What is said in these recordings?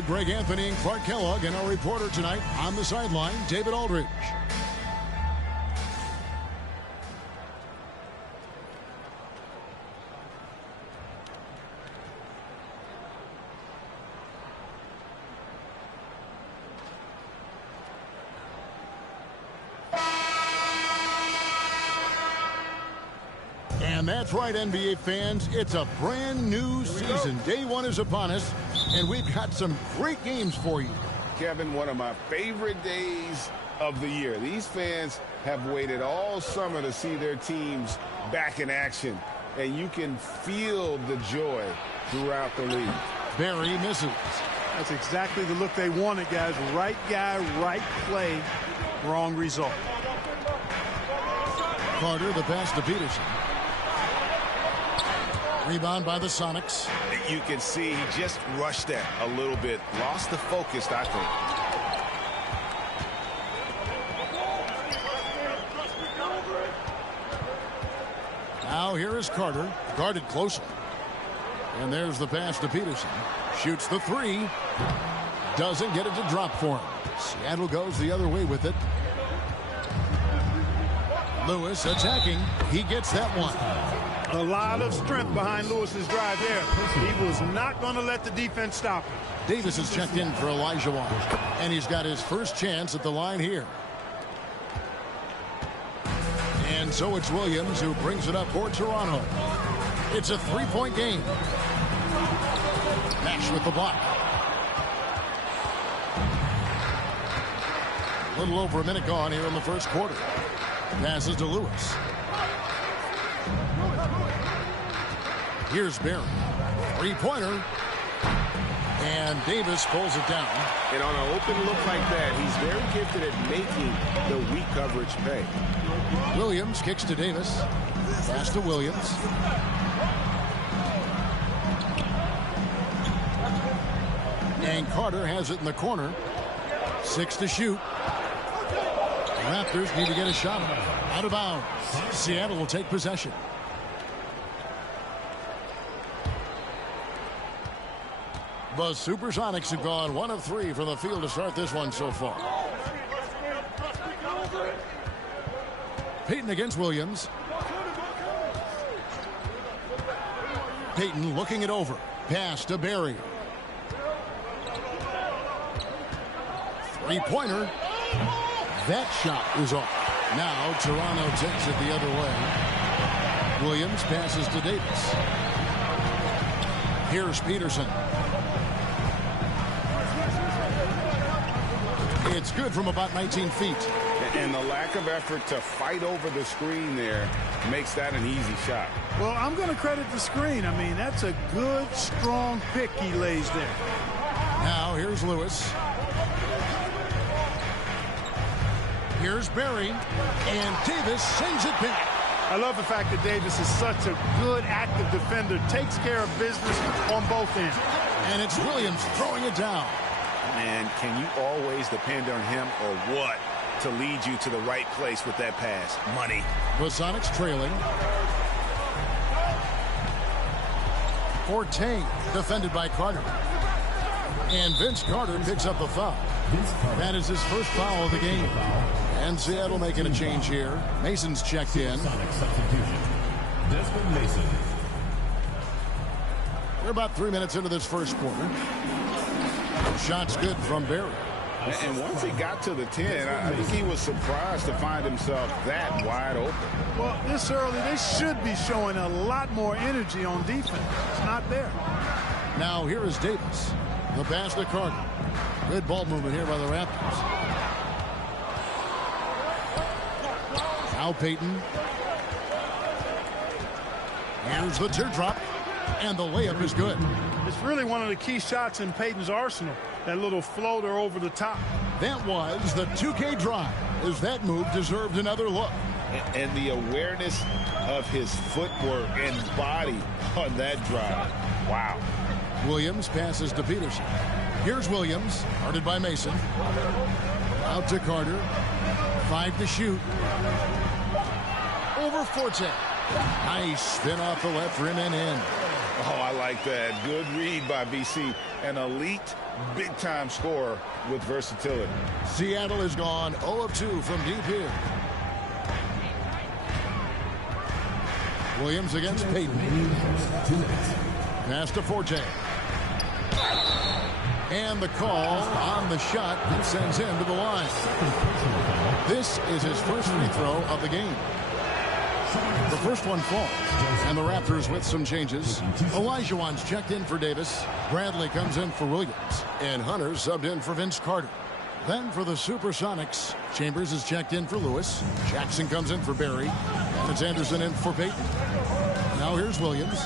with Greg Anthony and Clark Kellogg, and our reporter tonight on the sideline, David Aldridge. And that's right, NBA fans. It's a brand new season. Day one is upon us, and we've got some great games for you. Kevin, one of my favorite days of the year. These fans have waited all summer to see their teams back in action, and you can feel the joy throughout the league. Barry misses. That's exactly the look they wanted, guys. Right guy, right play, wrong result. Carter, the pass to Peterson. Rebound by the Sonics. You can see he just rushed that a little bit. Lost the focus, I think. Now here is Carter. Guarded closely. And there's the pass to Peterson. Shoots the three. Doesn't get it to drop for him. Seattle goes the other way with it. Lewis attacking. He gets that one. A lot of strength behind Lewis's drive there. He was not going to let the defense stop him. Davis is checked in for Elijah Watt, and he's got his first chance at the line here. And so it's Williams who brings it up for Toronto. It's a three-point game. Nash with the block. A little over a minute gone here in the first quarter. Passes to Lewis. Here's Barry. Three-pointer. And Davis pulls it down. And on an open look like that, he's very gifted at making the weak coverage pay. Williams kicks to Davis. Pass to Williams. And Carter has it in the corner. 6 to shoot. The Raptors need to get a shot out of bounds. Seattle will take possession. The Supersonics have gone 1 of 3 from the field to start this one so far. Payton against Williams. Payton looking it over. Pass to Barry. Three-pointer. That shot is off. Now Toronto takes it the other way. Williams passes to Davis. Here's Peterson. It's good from about 19 feet. And the lack of effort to fight over the screen there makes that an easy shot. Well, I'm going to credit the screen. I mean, that's a good, strong pick he lays there. Now here's Lewis. Here's Barry. And Davis sends it back. I love the fact that Davis is such a good, active defender. Takes care of business on both ends. And it's Williams throwing it down. Man, can you always depend on him or what to lead you to the right place with that pass? Money. The Sonics trailing. Forte defended by Carter. And Vince Carter picks up a foul. That is his first foul of the game. And Seattle making a change here. Mason's checked in. We're about 3 minutes into this first quarter. Shot's good from Barry. And once he got to the 10, I think he was surprised to find himself that wide open. Well, this early, they should be showing a lot more energy on defense. It's not there. Now here is Davis. The pass to Carter. Good ball movement here by the Raptors. Now Payton. Here's the teardrop. And the layup is good. It's really one of the key shots in Payton's arsenal. That little floater over the top. That was the 2K drive. As that move deserved another look. And the awareness of his footwork and body on that drive. Wow. Williams passes to Peterson. Here's Williams, guarded by Mason. Out to Carter. 5 to shoot. Over Forte. Nice spin off the left rim and in. Oh, I like that. Good read by BC. An elite big-time scorer with versatility. Seattle has gone 0 of 2 from deep here. Williams against Payton. Pass to Forte. And the call on the shot that sends him to the line. This is his first free throw of the game. The first one falls, and the Raptors with some changes. Olajuwon's checked in for Davis. Bradley comes in for Williams. And Hunter subbed in for Vince Carter. Then for the Supersonics, Chambers is checked in for Lewis. Jackson comes in for Barry. And it's Anderson in for Payton. Now here's Williams.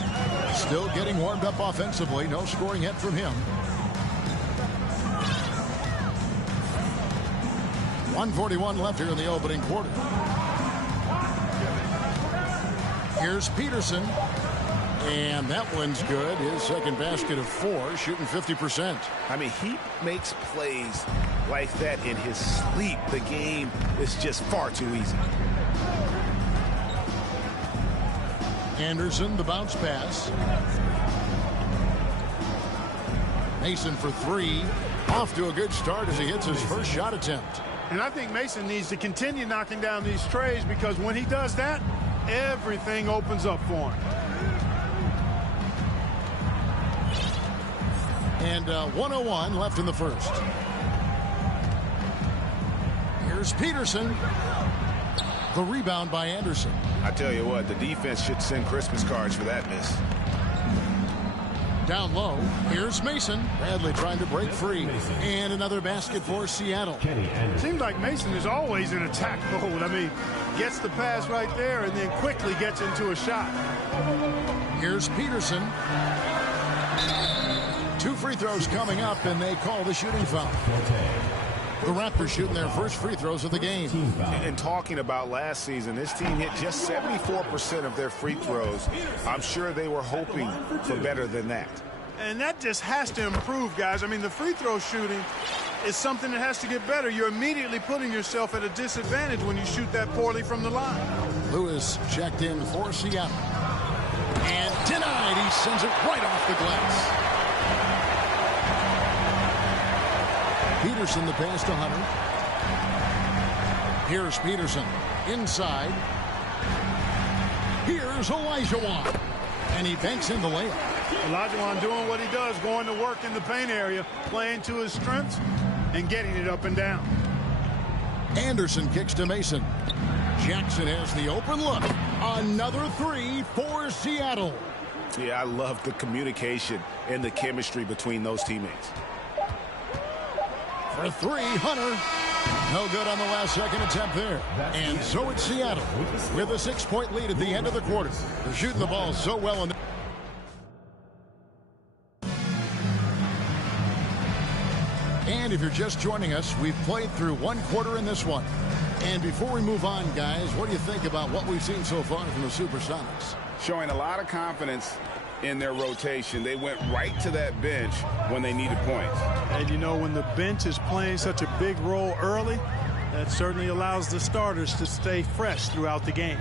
Still getting warmed up offensively. No scoring yet from him. 1:41 left here in the opening quarter. Here's Peterson. And that one's good. His second basket of 4, shooting 50%. I mean, he makes plays like that in his sleep. The game is just far too easy. Anderson, the bounce pass. Mason for 3. Off to a good start as he hits his first shot attempt. And I think Mason needs to continue knocking down these trays, because when he does that, everything opens up for him. And 1:01 left in the first. Here's Peterson. The rebound by Anderson. I tell you what, the defense should send Christmas cards for that miss. Down low, here's Mason. Bradley trying to break free. And another basket for Seattle. Seems like Mason is always in attack mode. I mean, gets the pass right there and then quickly gets into a shot. Here's Peterson. 2 free throws coming up, and they call the shooting foul. The Raptors shooting their first free throws of the game. And talking about last season, this team hit just 74% of their free throws. I'm sure they were hoping for better than that. And that just has to improve, guys. I mean, the free throw shooting is something that has to get better. You're immediately putting yourself at a disadvantage when you shoot that poorly from the line. Lewis checked in for Seattle. And denied. He sends it right off the glass. Peterson the pass to Hunter. Here's Peterson inside. Here's Olajuwon. And he banks in the layup. Olajuwon doing what he does, going to work in the paint area, playing to his strengths and getting it up and down. Anderson kicks to Mason. Jackson has the open look. Another 3 for Seattle. Yeah, I love the communication and the chemistry between those teammates. For 3, Hunter. No good on the last second attempt there. And so it's Seattle with a 6-point lead at the end of the quarter. They're shooting the ball so well. And if you're just joining us, we've played through 1 quarter in this one. And before we move on, guys, what do you think about what we've seen so far from the Supersonics? Showing a lot of confidence in their rotation. They went right to that bench when they needed points. And you know, when the bench is playing such a big role early, that certainly allows the starters to stay fresh throughout the game.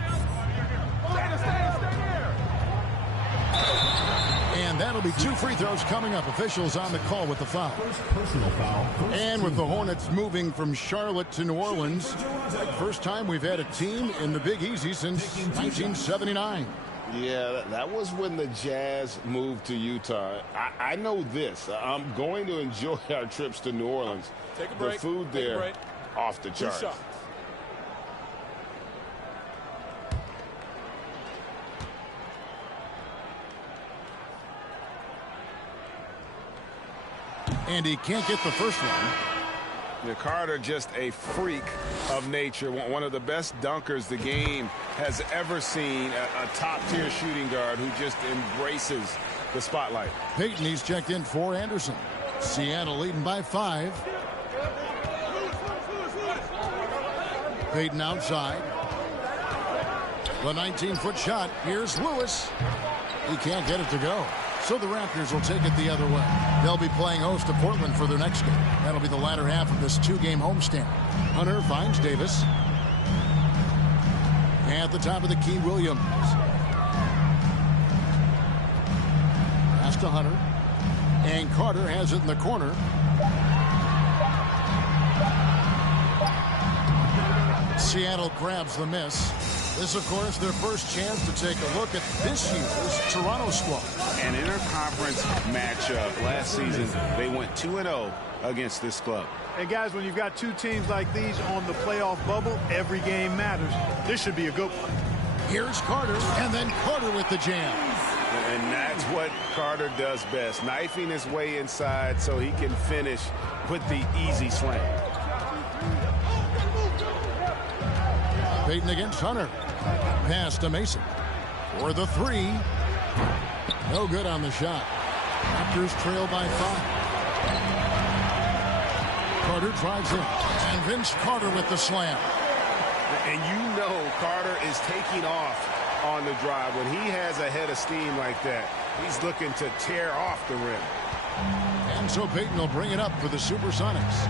And that'll be 2 free throws coming up. Officials on the call with the foul. And with the Hornets moving from Charlotte to New Orleans, first time we've had a team in the Big Easy since 1979. Yeah, that was when the Jazz moved to Utah. I know this. I'm going to enjoy our trips to New Orleans. Take a break. The food there, off the charts. And he can't get the first one. Carter, just a freak of nature, one of the best dunkers the game has ever seen, a top-tier shooting guard who just embraces the spotlight. Payton, he's checked in for Anderson. Seattle leading by 5. Payton outside. The 19-foot shot. Here's Lewis. He can't get it to go. So the Raptors will take it the other way. They'll be playing host to Portland for their next game. That'll be the latter half of this 2-game homestand. Hunter finds Davis. At the top of the key, Williams. to Hunter. And Carter has it in the corner. Seattle grabs the miss. This, of course, their first chance to take a look at this year's Toronto squad. An interconference matchup. Last season, they went 2-0 against this club. And guys, when you've got two teams like these on the playoff bubble, every game matters. This should be a good one. Here's Carter, and then Carter with the jam. And that's what Carter does best, knifing his way inside so he can finish with the easy slam. Payton against Hunter. Pass to Mason. For the three. No good on the shot. Raptors trail by 5. Carter drives in. And Vince Carter with the slam. And you know Carter is taking off on the drive. When he has a head of steam like that, he's looking to tear off the rim. And so Payton will bring it up for the Supersonics.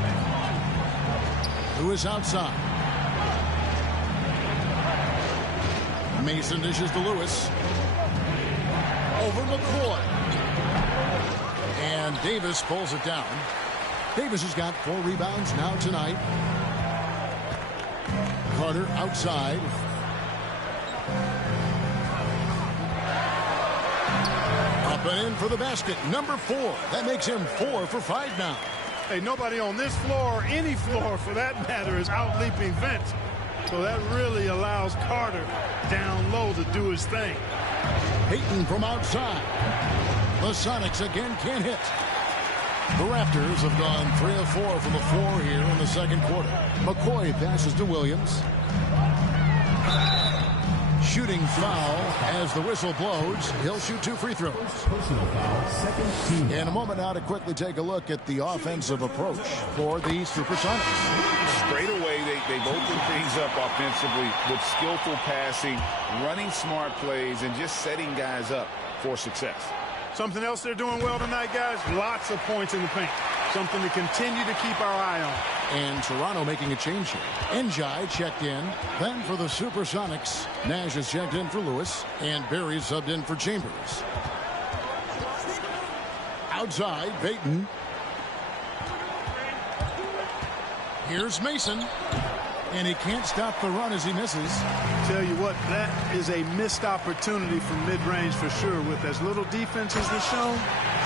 Lewis outside. Mason dishes to Lewis. Over McCoy. And Davis pulls it down. Davis has got 4 rebounds now tonight. Carter outside. Up and in for the basket. Number 4. That makes him 4 for 5 now. Hey, nobody on this floor, or any floor for that matter, is out-leaping Vince. So that really allows Carter down low to do his thing. Payton from outside. The Sonics again can't hit. The Raptors have gone 3 of 4 from the floor here in the second quarter. McCoy passes to Williams. Shooting foul as the whistle blows. He'll shoot 2 free throws. Personal foul, second team. In a moment now to quickly take a look at the offensive approach for the Supersonics. Straight away, they've opened things up offensively with skillful passing, running smart plays, and just setting guys up for success. Something else they're doing well tonight, guys, lots of points in the paint. Something to continue to keep our eye on. And Toronto making a change here. Njai checked in. Then for the Supersonics, Nash is checked in for Lewis. And Barry subbed in for Chambers. Outside, Payton. Here's Mason. And he can't stop the run as he misses. Tell you what, that is a missed opportunity from mid-range for sure. With as little defense as they've shown,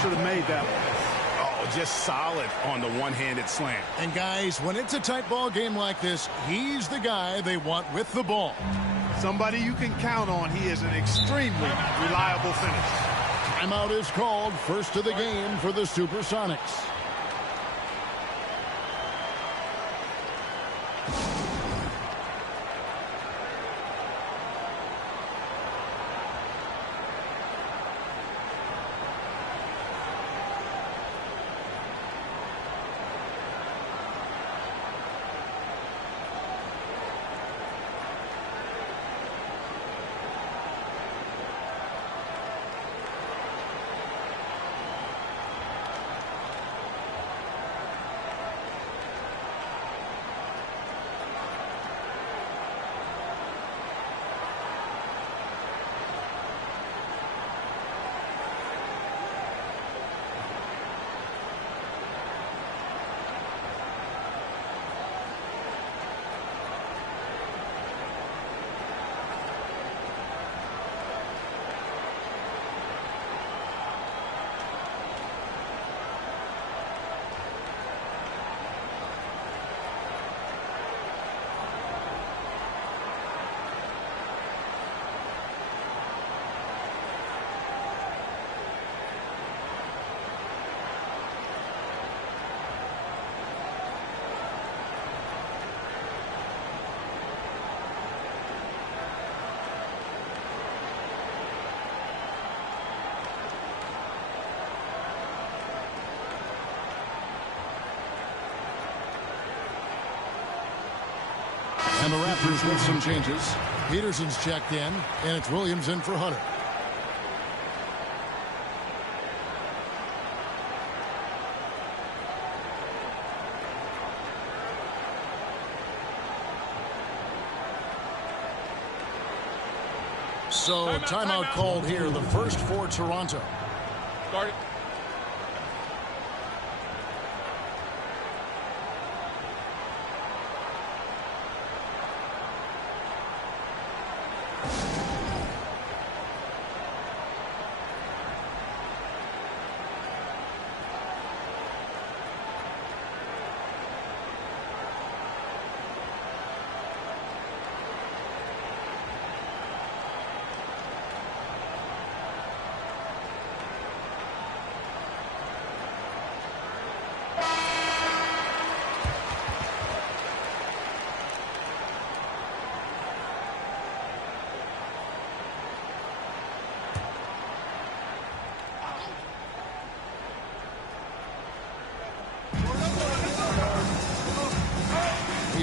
should have made that one. Oh, just solid on the one-handed slam. And guys, when it's a tight ball game like this, he's the guy they want with the ball. Somebody you can count on. He is an extremely reliable finish. Timeout is called. First of the game for the Supersonics. And the Raptors with some changes. Peterson's checked in, and it's Williams in for Hunter. So timeout called here, the first for Toronto. Guard it.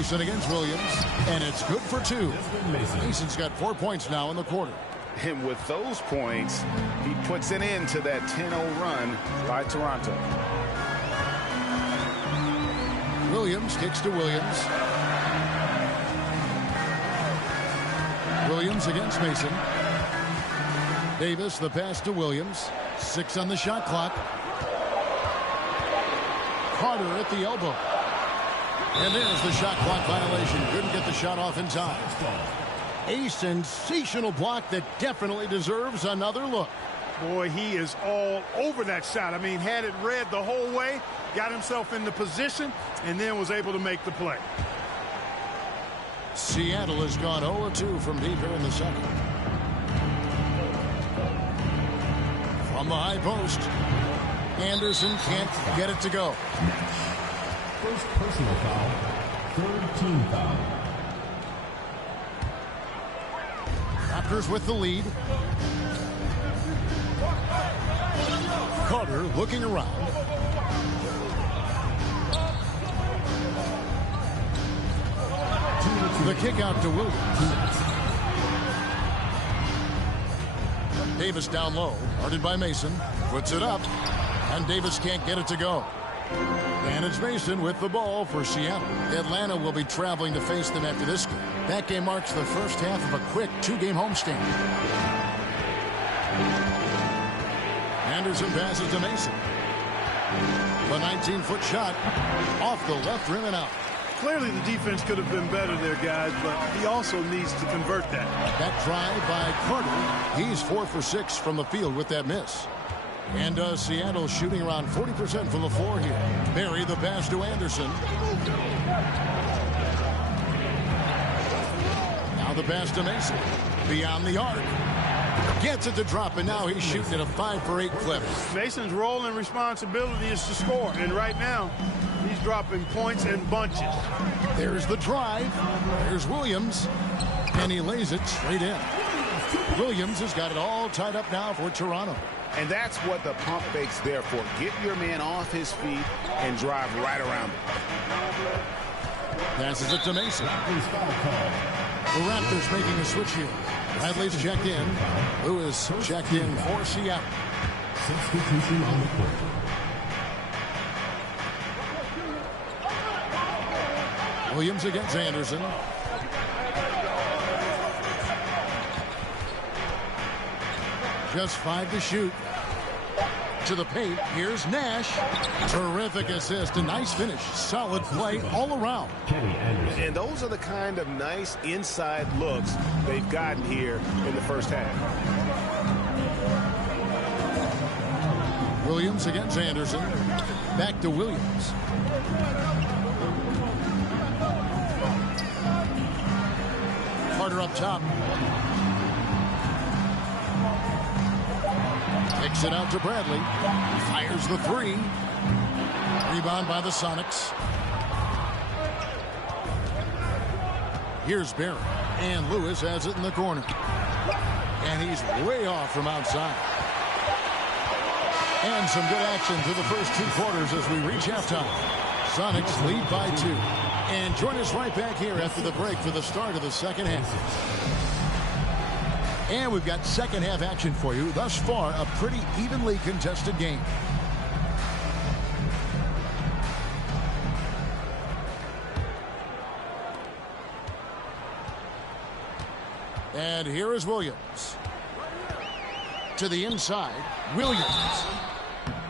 Mason against Williams, and it's good for 2. Mason's got 4 points now in the quarter. And with those points, he puts an end to that 10-0 run by Toronto. Williams kicks to Williams. Williams against Mason. Davis, the pass to Williams. 6 on the shot clock. Carter at the elbow. And there's the shot clock violation. Couldn't get the shot off in time. A sensational block that definitely deserves another look. Boy, he is all over that shot. I mean, had it read the whole way, got himself in the position, and then was able to make the play. Seattle has gone 0-2 from deep here in the second. From the high post, Anderson can't get it to go. First personal foul, third team foul. Raptors with the lead. Carter looking around. The kick out to Williams. Davis down low, guarded by Mason. Puts it up, and Davis can't get it to go. And it's Mason with the ball for Seattle. Atlanta will be traveling to face them after this game. That game marks the first half of a quick 2-game homestand. Anderson passes to Mason. The 19-foot shot off the left rim and out. Clearly the defense could have been better there, guys, but he also needs to convert that. That drive by Carter. He's 4 for 6 from the field with that miss. And Seattle shooting around 40% from the floor here. Barry the pass to Anderson. Now the pass to Mason. Beyond the arc. Gets it to drop, and now he's shooting at a 5 for 8 clip. Mason's role and responsibility is to score, and right now he's dropping points in bunches. There's the drive. There's Williams, and he lays it straight in. Williams has got it all tied up now for Toronto. And that's what the pump fake's there for. Get your man off his feet and drive right around him. Passes it to Mason. The Raptors making a switch here. Bradley's checked in. Lewis checked in for Seattle. Substitution on the court. Williams against Anderson. Just 5 to shoot. To the paint. Here's Nash. Terrific assist. A nice finish. Solid play all around. And those are the kind of nice inside looks they've gotten here in the first half. Williams against Anderson. Back to Williams. Carter up top. Kicks it out to Bradley. Fires the 3. Rebound by the Sonics. Here's Barry. And Lewis has it in the corner. And he's way off from outside. And some good action through the first 2 quarters as we reach halftime. Sonics lead by 2. And join us right back here after the break for the start of the second half. And we've got second half action for you. Thus far, a pretty evenly contested game. And here is Williams. To the inside, Williams.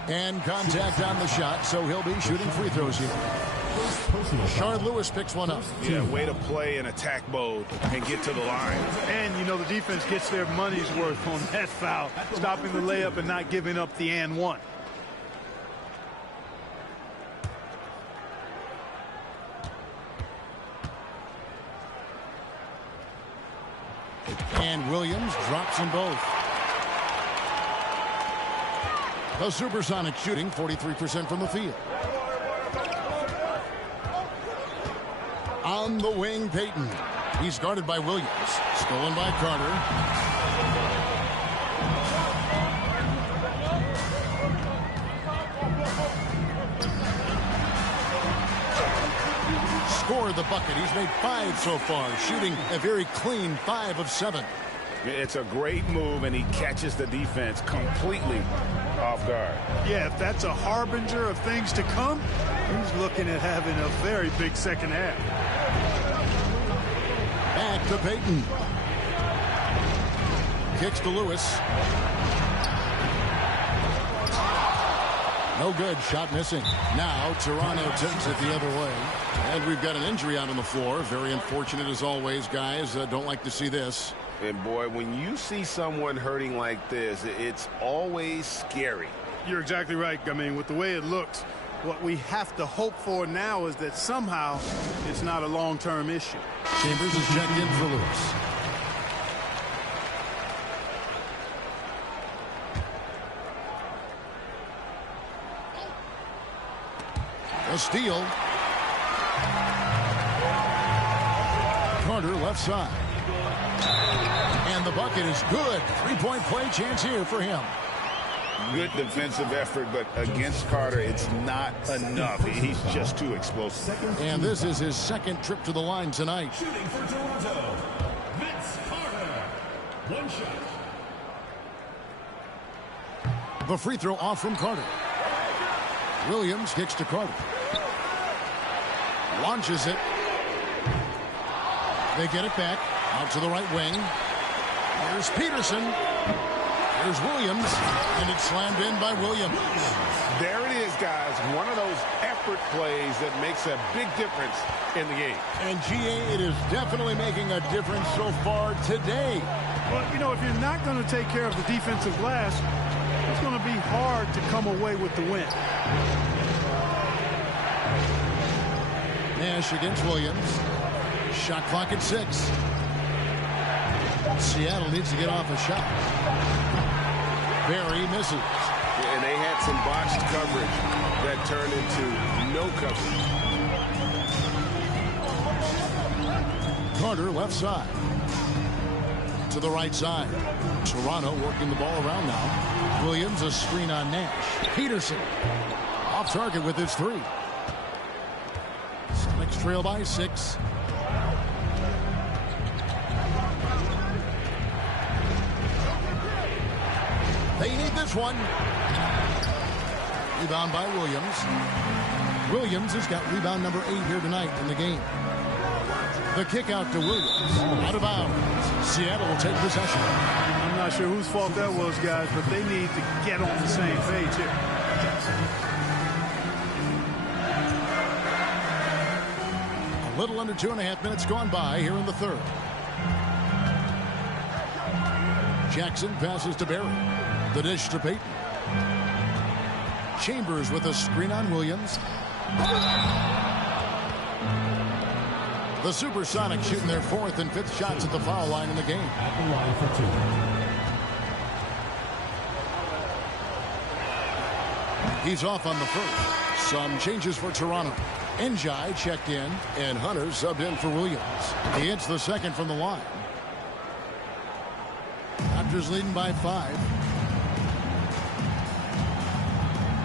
And contact on the shot, so he'll be shooting free throws here. Shard Lewis picks one up. Yeah, way to play in attack mode and get to the line. And, you know, the defense gets their money's worth on that foul, stopping the layup and not giving up the and one. And Williams drops them both. The Supersonic shooting 43% from the field. On the wing, Payton. He's guarded by Williams. Stolen by Carter. Scored the bucket. He's made 5 so far, shooting a very clean 5 of 7. It's a great move, and he catches the defense completely off guard. Yeah, if that's a harbinger of things to come, he's looking at having a very big second half. Back to Payton. Kicks to Lewis. No good. Shot missing. Now Toronto takes it the other way. And we've got an injury out on the floor. Very unfortunate as always, guys. Don't like to see this. And boy, when you see someone hurting like this, it's always scary. You're exactly right. I mean, with the way it looks, what we have to hope for now is that somehow it's not a long-term issue. Chambers is checked in for Lewis. A steal. Carter left side. And the bucket is good. 3-point play chance here for him. Good defensive effort, but against Carter, it's not enough. He's just too explosive. And this is his second trip to the line tonight. Shooting for Toronto, Vince Carter. One shot. The free throw off from Carter. Williams kicks to Carter. Launches it. They get it back. Out to the right wing. Here's Peterson. Here's Williams. And it's slammed in by Williams. There it is, guys. One of those effort plays that makes a big difference in the game. And GA, it is definitely making a difference so far today. Well, you know, if you're not going to take care of the defensive glass, it's going to be hard to come away with the win. Nash against Williams. Shot clock at 6. Seattle needs to get off a shot. Barry misses. And they had some botched coverage that turned into no coverage. Carter left side. To the right side. Toronto working the ball around now. Williams a screen on Nash. Peterson off target with his 3. Sonics trail by 6. They need this one. Rebound by Williams. Williams has got rebound number 8 here tonight in the game. The kick out to Williams. Out of bounds. Seattle will take possession. I'm not sure whose fault that was, guys, but they need to get on the same page here. A little under 2.5 minutes gone by here in the third. Jackson passes to Barry. The dish to Payton. Chambers with a screen on Williams. The Supersonics shooting their 4th and 5th shots at the foul line in the game. At the line for 2. He's off on the first. Some changes for Toronto. Njai checked in, and Hunter subbed in for Williams. He hits the second from the line. Raptors leading by 5.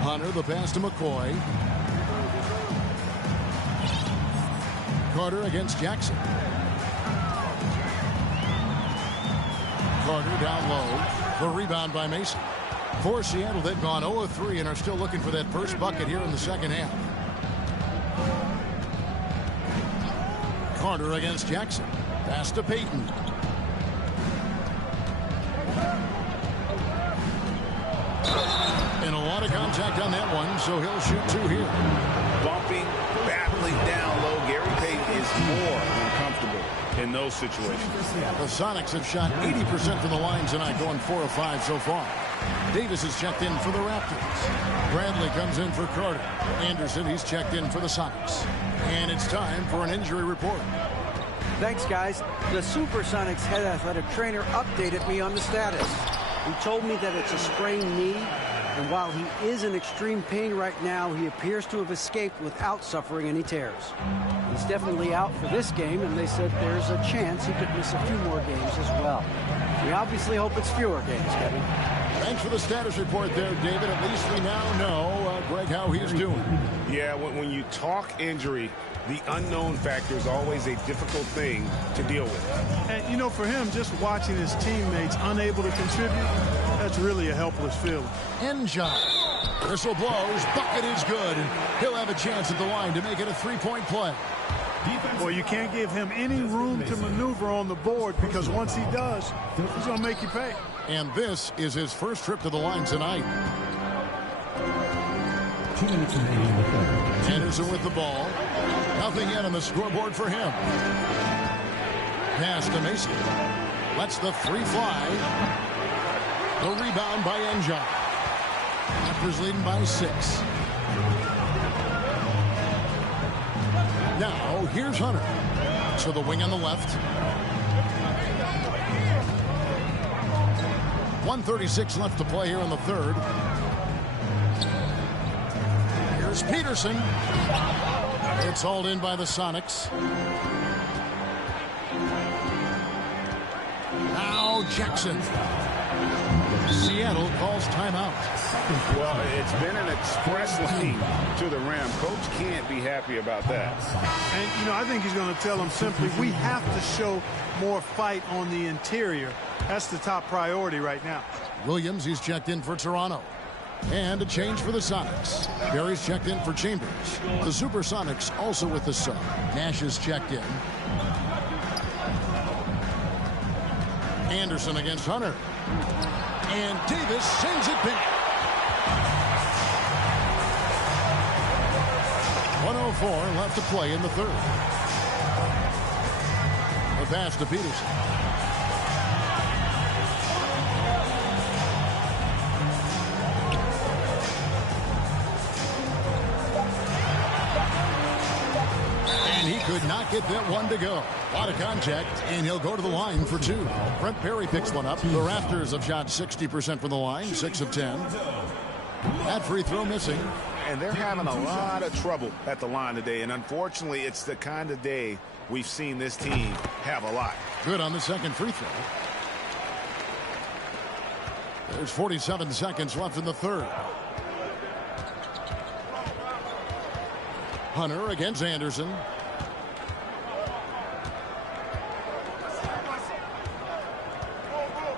Hunter, the pass to McCoy. Carter against Jackson. Carter down low. The rebound by Mason. For Seattle, they've gone 0 of 3 and are still looking for that first bucket here in the second half. Carter against Jackson. Pass to Payton. And a Out of contact on that one, so he'll shoot 2 here. Bumping, battling down low. Gary Payton is more than comfortable in those situations. The Sonics have shot 80% from the line tonight, going 4 of 5 so far. Davis is checked in for the Raptors. Bradley comes in for Carter. Anderson, he's checked in for the Sonics. And it's time for an injury report. Thanks, guys. The Supersonics head athletic trainer updated me on the status. He told me that it's a sprained knee, and while he is in extreme pain right now, he appears to have escaped without suffering any tears. He's definitely out for this game, and they said there's a chance he could miss a few more games as well. We obviously hope it's fewer games, Kevin. Thanks for the status report there, David. At least we now know, Greg, how he's doing. Yeah, when you talk injury, the unknown factor is always a difficult thing to deal with. And, you know, for him, just watching his teammates unable to contribute, that's really a helpless feeling. Enjoy. Whistle blows. Bucket is good. He'll have a chance at the line to make it a 3-point play. Well, you can't give him any room to maneuver on the board, because once he does, he's going to make you pay. And this is his first trip to the line tonight. 2 minutes remaining in the third. Anderson with the ball. Nothing yet on the scoreboard for him. Pass to Mason. Lets the 3 fly. The rebound by Enjoy. Raptors leading by 6. Now, here's Hunter. To the wing on the left. 1:36 left to play here in the third. Here's Peterson. It's hauled in by the Sonics. Now Jackson. Seattle calls timeout. Well, it's been an express lane to the rim. Coach can't be happy about that. And, you know, I think he's going to tell them simply, we have to show more fight on the interior. That's the top priority right now. Williams, he's checked in for Toronto. And a change for the Sonics. Barry's checked in for Chambers. The Supersonics also with the sub. Nash is checked in. Anderson against Hunter. And Davis sends it back. 1:04 left to play in the third. The pass to Peterson. Could not get that one to go. A lot of contact, and he'll go to the line for 2. Brent Perry picks one up. The Raptors have shot 60% from the line, 6 of 10. That free throw missing. And they're having a lot of trouble at the line today, and unfortunately, it's the kind of day we've seen this team have a lot. Good on the second free throw. There's 47 seconds left in the third. Hunter against Anderson.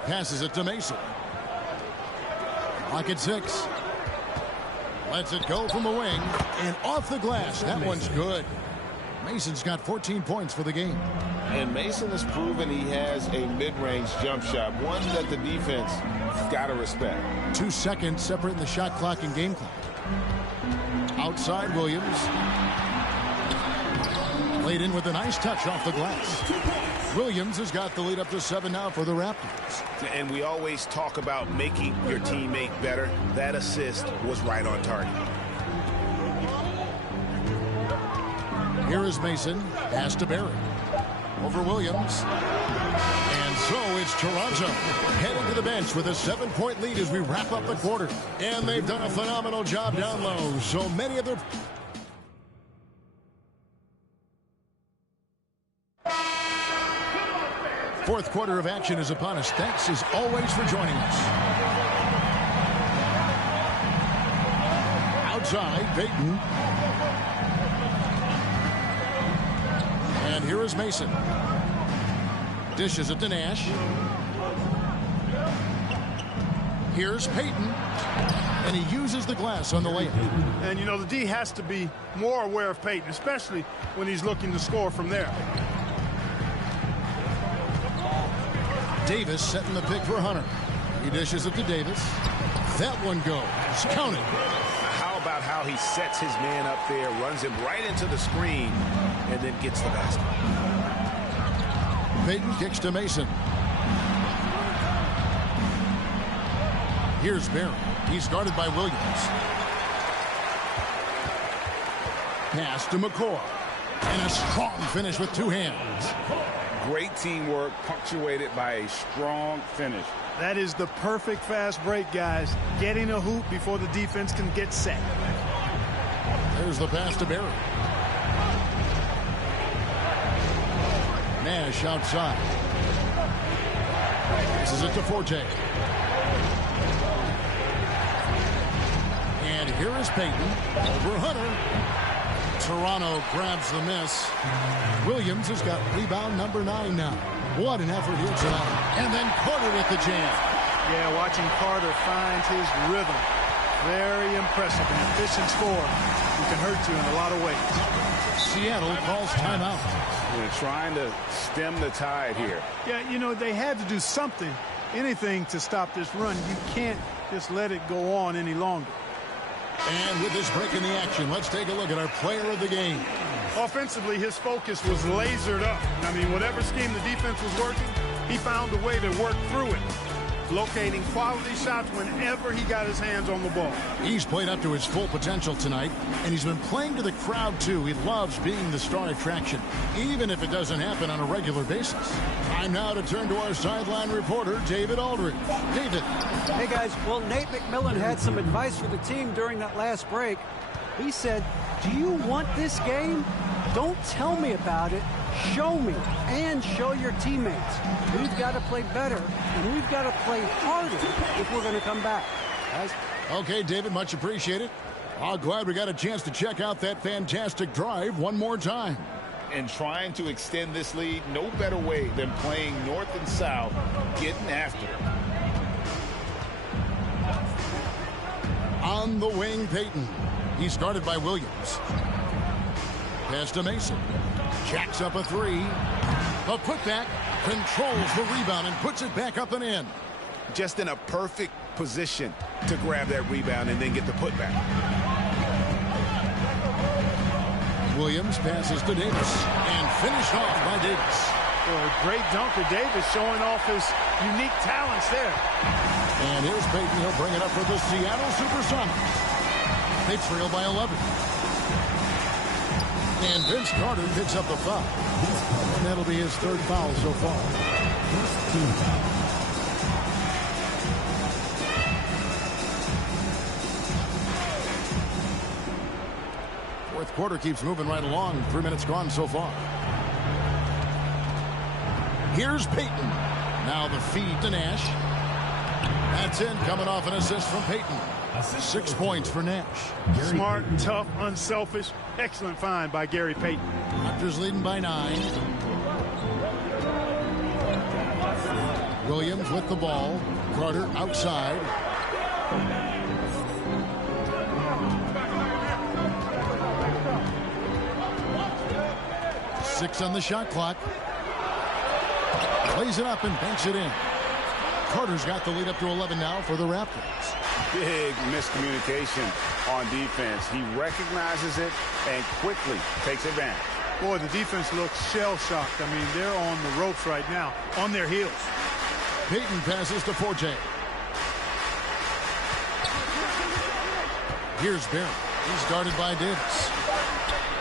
Passes it to Mason. Clock at 6. Lets it go from the wing. And off the glass. That one's good. Mason's got 14 points for the game. And Mason has proven he has a mid-range jump shot. One that the defense got to respect. 2 seconds separating the shot clock and game clock. Outside Williams. Laid in with a nice touch off the glass. Williams has got the lead up to 7 now for the Raptors. And we always talk about making your teammate better. That assist was right on target. Here is Mason. Pass to Barry. Over Williams. And so it's Toronto heading to the bench with a 7-point lead as we wrap up the quarter. And they've done a phenomenal job down low. So many of their... Fourth quarter of action is upon us. Thanks as always for joining us. Outside, Payton. And here is Mason. Dishes it to Nash. Here's Payton. And he uses the glass on the layup. And, you know, the D has to be more aware of Payton, especially when he's looking to score from there. Davis setting the pick for Hunter. He dishes it to Davis. That one goes. Count it. How about how he sets his man up there, runs him right into the screen, and then gets the basket. Payton kicks to Mason. Here's Barry. He's guarded by Williams. Pass to McCoy. And a strong finish with two hands. Great teamwork, punctuated by a strong finish. That is the perfect fast break, guys. Getting a hoop before the defense can get set. There's the pass to Barry. Nash outside. This is it to Forte. And here is Payton over Hunter. Toronto grabs the miss. Williams has got rebound number 9 now. What an effort here tonight. And then Carter with the jam. Yeah, watching Carter find his rhythm. Very impressive. An efficient scorer who can hurt you in a lot of ways. Seattle calls timeout. They're trying to stem the tide here. Yeah, you know, they had to do something, anything to stop this run. You can't just let it go on any longer. And with this break in the action, let's take a look at our player of the game. Offensively, his focus was lasered up. I mean, whatever scheme the defense was working, he found a way to work through it, locating quality shots whenever he got his hands on the ball. He's played up to his full potential tonight, and he's been playing to the crowd, too. He loves being the star attraction, even if it doesn't happen on a regular basis. Time now to turn to our sideline reporter, David Aldridge. David. Hey, guys. Well, Nate McMillan had some advice for the team during that last break. He said, do you want this game? Don't tell me about it. Show me and show your teammates. We've got to play better, and we've got to play harder if we're going to come back. Guys. Okay, David, much appreciated. I'm glad we got a chance to check out that fantastic drive one more time. And trying to extend this lead, no better way than playing north and south, getting after it. On the wing, Payton. He's guarded by Williams. Pass to Mason. Jacks up a three. A putback. Controls the rebound and puts it back up and in. Just in a perfect position to grab that rebound and then get the putback. Williams passes to Davis. And finished off by Davis. Well, great dunker. Davis showing off his unique talents there. And here's Payton. He'll bring it up for the Seattle Supersonics. They trail by 11. And Vince Carter picks up the foul. And that'll be his third foul so far. Fourth quarter keeps moving right along. 3 minutes gone so far. Here's Payton. Now the feed to Nash. That's in, coming off an assist from Payton. 6 points for Nash. Smart, tough, unselfish. Excellent find by Gary Payton. Raptors leading by 9. Williams with the ball. Carter outside. Six on the shot clock. Plays it up and banks it in. Carter's got the lead up to 11 now for the Raptors. Big miscommunication on defense. He recognizes it and quickly takes advantage. Boy, the defense looks shell-shocked. I mean, they're on the ropes right now, on their heels. Payton passes to Forte. Here's Barry. He's guarded by Davis.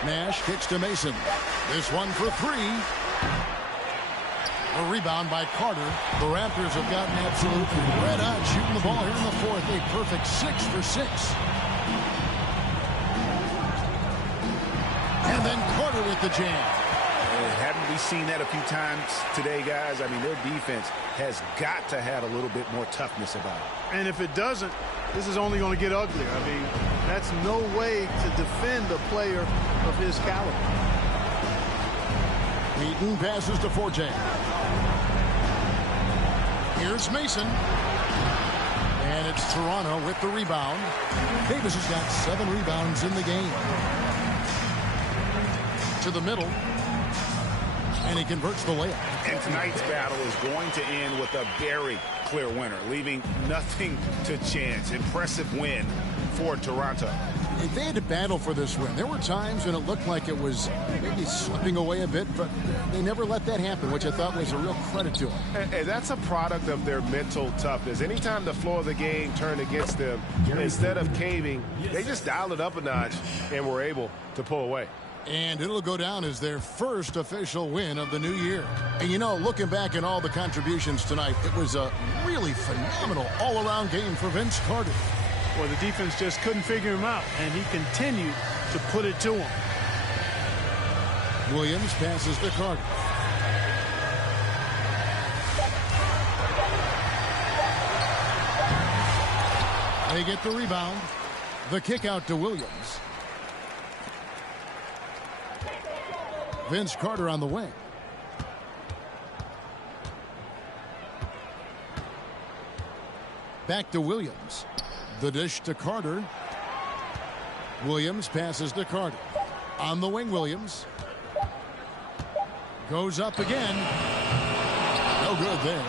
Nash kicks to Mason. This one for three. A rebound by Carter. The Raptors have gotten absolutely red hot shooting the ball here in the fourth. A perfect 6 for 6. And then Carter with the jam. Haven't we seen that a few times today, guys? I mean, their defense has got to have a little bit more toughness about it. And if it doesn't, this is only going to get uglier. I mean, that's no way to defend a player of his caliber. Payton passes to Forte. Here's Mason. And it's Toronto with the rebound. Davis has got 7 rebounds in the game. To the middle. And he converts the layup. And tonight's battle is going to end with a very clear winner, leaving nothing to chance. Impressive win for Toronto. They had to battle for this win. There were times when it looked like it was maybe slipping away a bit, but they never let that happen, which I thought was a real credit to them. And that's a product of their mental toughness. Anytime the floor of the game turned against them, instead of caving, they just dialed it up a notch and were able to pull away. And it'll go down as their first official win of the new year. And, you know, looking back at all the contributions tonight, it was a really phenomenal all-around game for Vince Carter. Well, the defense just couldn't figure him out, and he continued to put it to him. Williams passes to Carter. They get the rebound. The kick out to Williams. Vince Carter on the wing. Back to Williams. The dish to Carter. Williams passes to Carter. On the wing, Williams. Goes up again. No good there.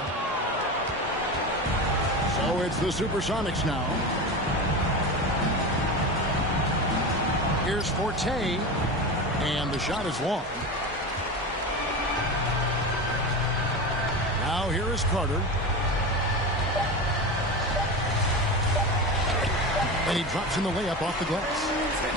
So it's the Supersonics now. Here's Forte. And the shot is long. Now here is Carter. And he drops in the layup off the glass.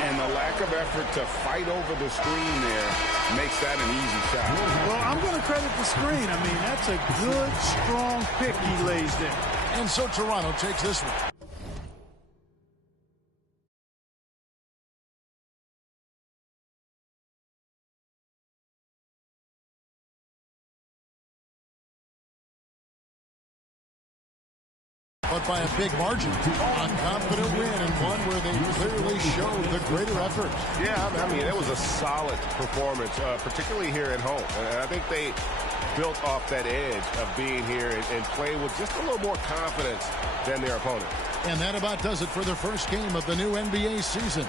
And the lack of effort to fight over the screen there makes that an easy shot. Well, I'm going to credit the screen. I mean, that's a good, strong pick he lays there. And so Toronto takes this one. But by a big margin. A confident win and one where they clearly showed the greater effort. Yeah, I mean, it was a solid performance, particularly here at home. And I think they built off that edge of being here and play with just a little more confidence than their opponent. And that about does it for the first game of the new NBA season.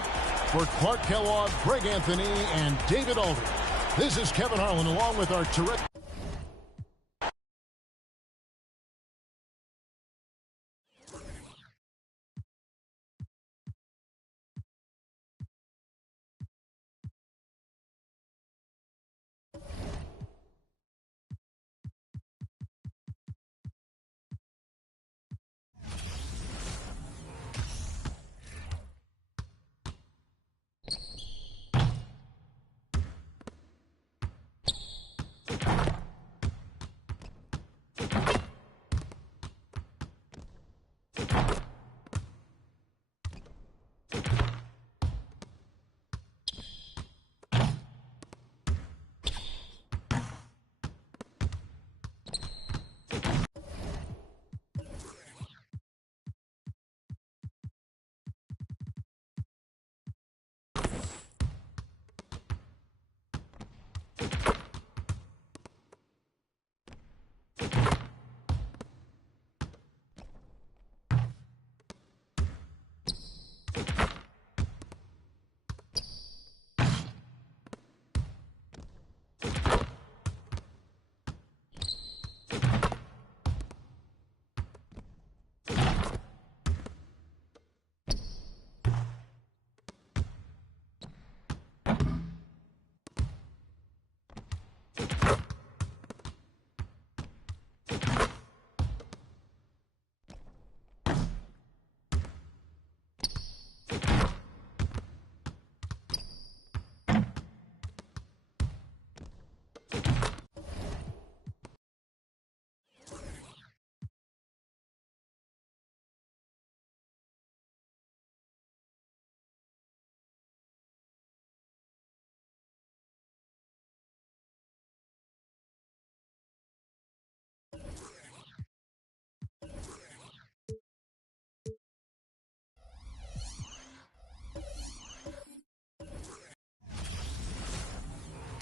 For Clark Kellogg, Greg Anthony, and David Aldridge, this is Kevin Harlan along with our terrific...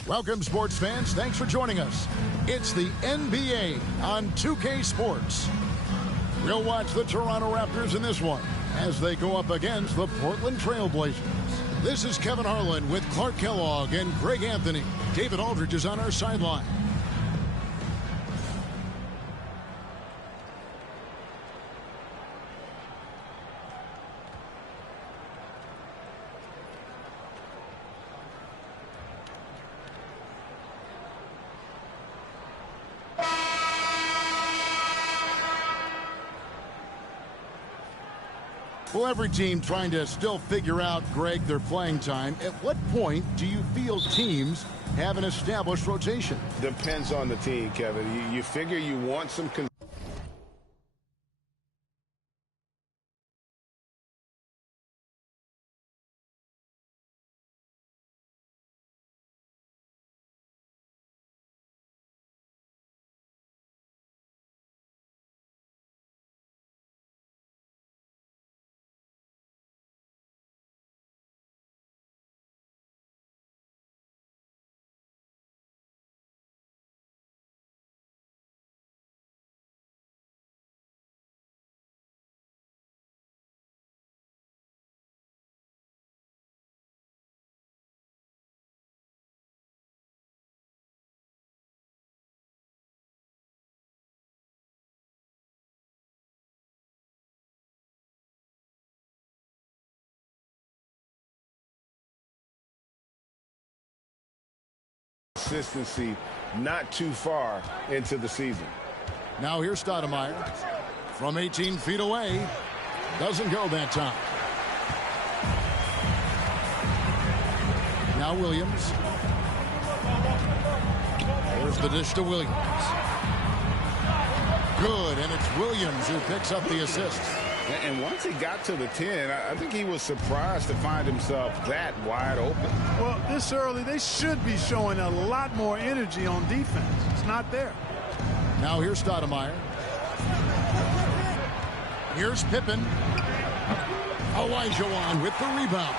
Welcome, sports fans. Thanks for joining us. It's the NBA on 2K Sports. We'll watch the Toronto Raptors in this one as they go up against the Portland Trail Blazers. This is Kevin Harlan with Clark Kellogg and Greg Anthony. David Aldridge is on our sideline. Well, every team trying to still figure out, Greg, their playing time. At what point do you feel teams have an established rotation? Depends on the team, Kevin. You figure you want some consistency not too far into the season. Now here's Stoudemire from 18 feet away. Doesn't go that time. Now Williams. There's the dish to Williams. Good, and it's Williams who picks up the assist. And once he got to the 10, I think he was surprised to find himself that wide open. Well, this early, they should be showing a lot more energy on defense. It's not there. Now here's Stoudemire. Here's Pippen. Olajuwon with the rebound.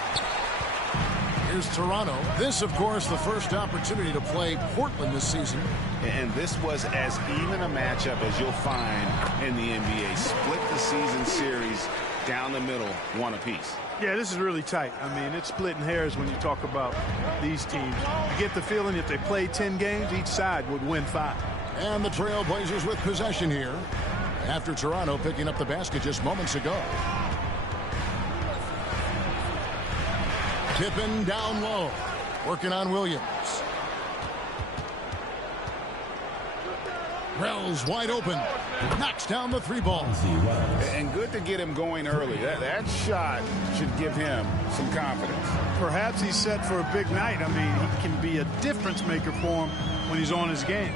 Here's Toronto. This, of course, the first opportunity to play Portland this season. And this was as even a matchup as you'll find in the NBA. Split the season series down the middle, one apiece. Yeah, this is really tight. I mean, it's splitting hairs when you talk about these teams. You get the feeling if they played 10 games, each side would win 5. And the Trailblazers with possession here after Toronto picking up the basket just moments ago. Pippen down low, working on Williams. Rel's wide open, knocks down the 3 ball. And good to get him going early. That shot should give him some confidence. Perhaps he's set for a big night. I mean, he can be a difference maker for him when he's on his game.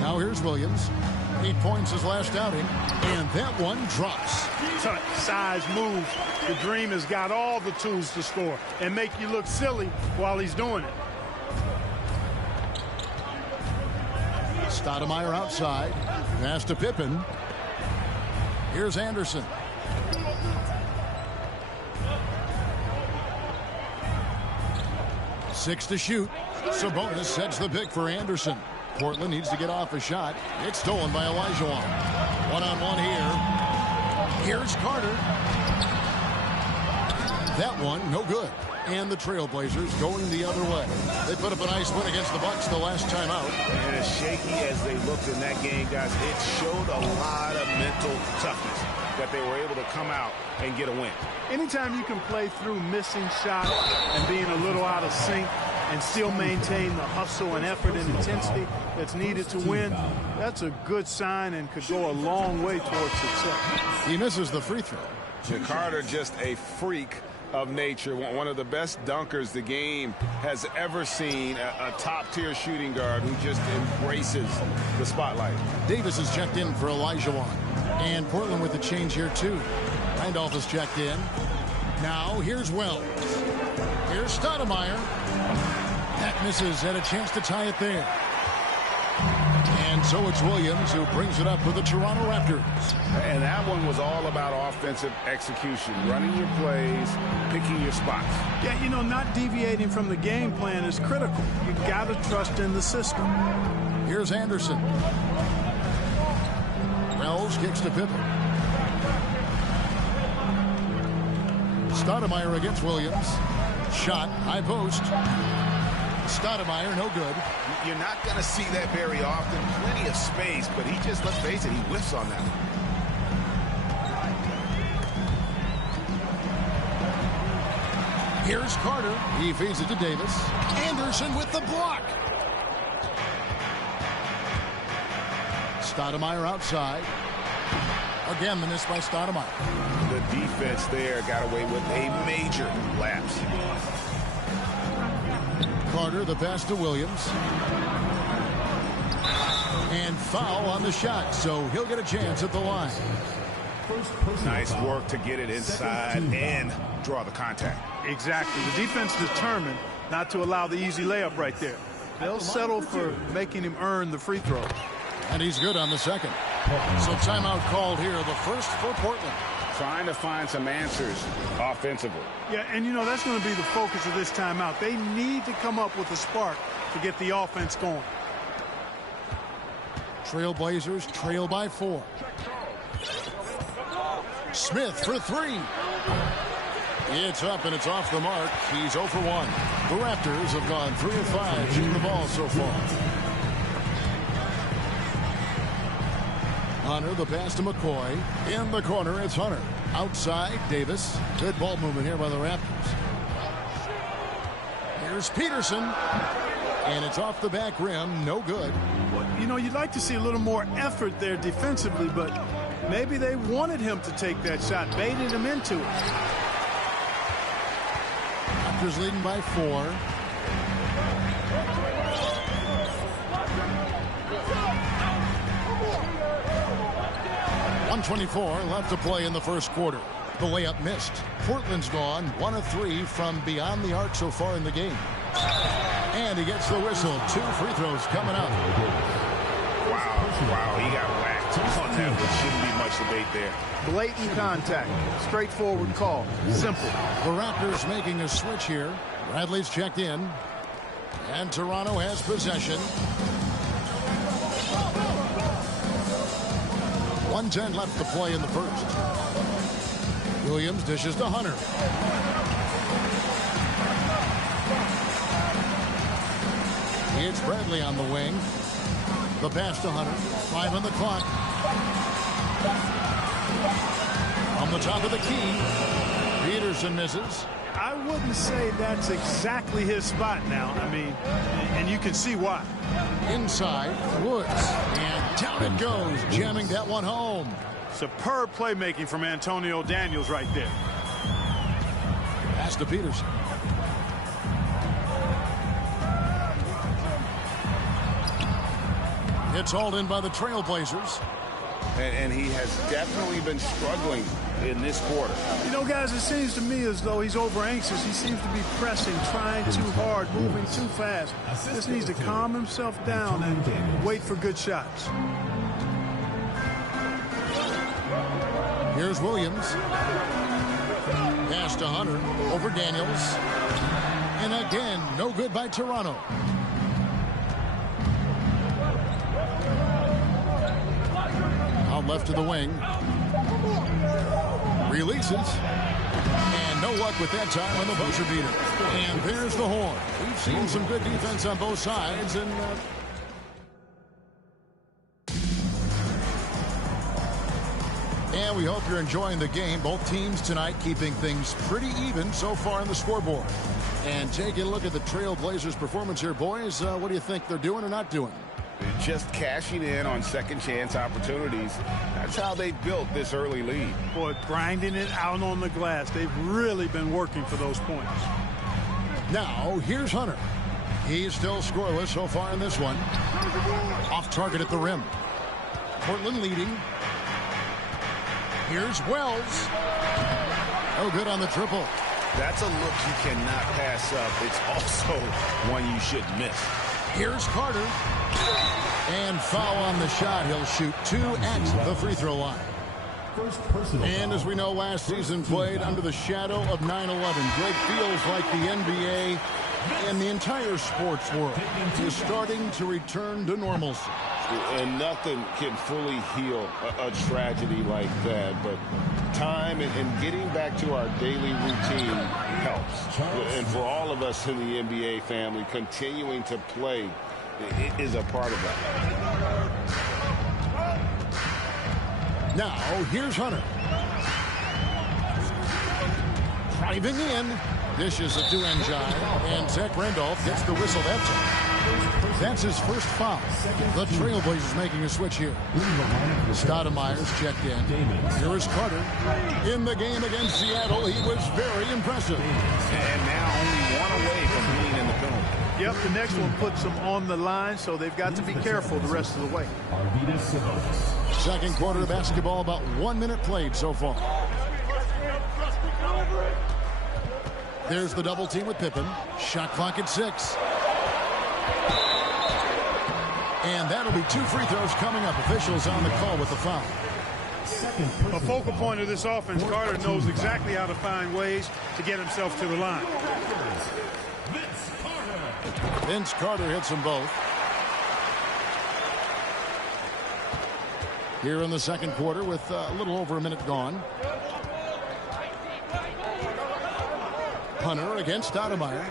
Now here's Williams. 8 points his last outing, and that one drops. Size move. The Dream has got all the tools to score and make you look silly while he's doing it. Stoudemire outside. Pass to Pippen. Here's Anderson. Six to shoot. Sabonis sets the pick for Anderson. Portland needs to get off a shot. It's stolen by Olajuwon. One-on-one here. Here's Carter. That one, no good. And the Trailblazers going the other way. They put up a nice win against the Bucks the last time out. And as shaky as they looked in that game, guys, it showed a lot of mental toughness that they were able to come out and get a win. Anytime you can play through missing shots and being a little out of sync and still maintain the hustle and effort and intensity that's needed to win, that's a good sign and could go a long way towards success. He misses the free throw. Carter, just a freak of nature, one of the best dunkers the game has ever seen, a top-tier shooting guard who just embraces the spotlight. Davis has checked in for Olajuwon. And Portland with the change here, too. Randolph has checked in. Now, here's Wells. Here's Stoudemire. That misses, had a chance to tie it there. And so it's Williams who brings it up for the Toronto Raptors. And that one was all about offensive execution, running your plays, picking your spots. Yeah, you know, not deviating from the game plan is critical. You got to trust in the system. Here's Anderson. Wells kicks to Pippen. Stoudemire against Williams. Shot, high post. Stoudemire, no good. You're not going to see that very often. Plenty of space, but he just, let's face it, he whiffs on that one. Here's Carter. He feeds it to Davis. Anderson with the block. Stoudemire outside. Again, the miss by Stoudemire. The defense there got away with a major lapse. Carter, the pass to Williams. And foul on the shot, so he'll get a chance at the line. Nice work to get it inside and draw the contact. Exactly. The defense determined not to allow the easy layup right there. They'll settle for making him earn the free throws. And he's good on the second. So timeout called here, the first for Portland. Trying to find some answers offensively. Yeah, and you know, that's going to be the focus of this timeout. They need to come up with a spark to get the offense going. Trailblazers trail by 4. Smith for 3. It's up and it's off the mark. He's 0 for 1. The Raptors have gone 3 of 5 shooting the ball so far. Hunter, the pass to McCoy. In the corner, it's Hunter. Outside, Davis. Good ball movement here by the Raptors. Here's Peterson. And it's off the back rim. No good. Well, you know, you'd like to see a little more effort there defensively, but maybe they wanted him to take that shot, baited him into it. Raptors leading by 4. .124 left to play in the first quarter. The layup missed. Portland's gone 1 of 3 from beyond the arc so far in the game. And he gets the whistle. 2 free throws coming up. Wow, he got whacked on that one. Shouldn't be much debate there. Blatant contact. Straightforward call. Simple. The Raptors making a switch here. Bradley's checked in. And Toronto has possession. 1:10 left to play in the first. Williams dishes to Hunter. It's Bradley on the wing. The pass to Hunter. 5 on the clock. On the top of the key. Peterson misses. I wouldn't say that's exactly his spot now. I mean, and you can see why. Inside, Woods. And down it goes, jamming that one home. Superb playmaking from Antonio Daniels right there. Pass to Peterson. It's hauled in by the Trailblazers. And he has definitely been struggling in this quarter. You know, guys, it seems to me as though he's over anxious. He seems to be pressing, trying too hard, moving too fast. Just needs to calm himself down and wait for good shots. Here's Williams. Pass to Hunter over Daniels. And again, no good by Toronto. Out left to the wing. Releases. And no luck with that time on the buzzer beater. And there's the horn. We've seen some good defense on both sides. And we hope you're enjoying the game. Both teams tonight keeping things pretty even so far on the scoreboard. And taking a look at the Trailblazers' performance here, boys. What do you think they're doing or not doing? They're just cashing in on second chance opportunities. That's how they built this early lead. Boy, grinding it out on the glass. They've really been working for those points. Now, here's Hunter. He's still scoreless so far in this one. Off target at the rim. Portland leading. Here's Wells. Oh, good on the triple. That's a look you cannot pass up. It's also one you shouldn't miss. Here's Carter. And foul on the shot. He'll shoot 2 at the free throw line. And as we know, last season played under the shadow of 9/11. Greg, feels like the NBA and the entire sports world is starting to return to normalcy. And nothing can fully heal a tragedy like that. But time and getting back to our daily routine helps. And for all of us in the NBA family, continuing to play is a part of that. Now, here's Hunter. Driving in. Dishes it to Njai. And Zach Randolph gets the whistle that time. That's his first foul. The Trailblazers making a switch here. Stoudemire's checked in. Here is Carter. In the game against Seattle, he was very impressive. And now only one away from being in the penalty. Yep, the next one puts them on the line, so they've got to be careful the rest of the way. Second quarter of basketball, about 1 minute played so far. There's the double team with Pippen. Shot clock at 6. And that'll be 2 free throws coming up. Officials on the call with the foul. A focal point of this offense, Carter knows exactly how to find ways to get himself to the line. Vince Carter hits them both. Here in the second quarter with a little over a minute gone. Hunter against Stoudemire.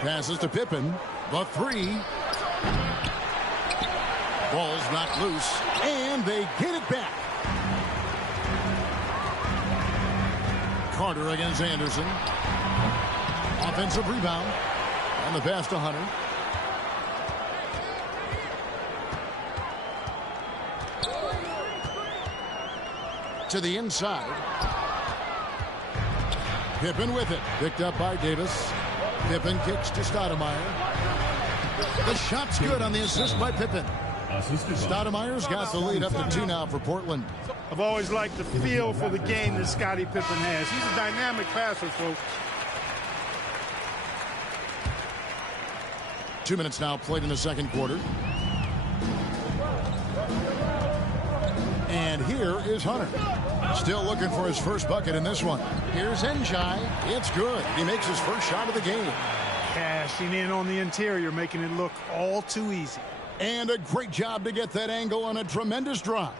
Passes to Pippen. The 3. Ball's knocked loose, and they get it back. Carter against Anderson. Offensive rebound. And the pass to Hunter. To the inside. Pippen with it. Picked up by Davis. Pippen kicks to Stoudemire. The shot's good on the assist by Pippen. Stoudemire's got the lead up to 2 now for Portland. I've always liked the feel for the game that Scottie Pippen has. He's a dynamic passer, folks. 2 minutes now played in the second quarter. And here is Hunter. Still looking for his first bucket in this one. Here's Njai. It's good. He makes his first shot of the game. Cashing in on the interior, making it look all too easy. And a great job to get that angle on a tremendous drive.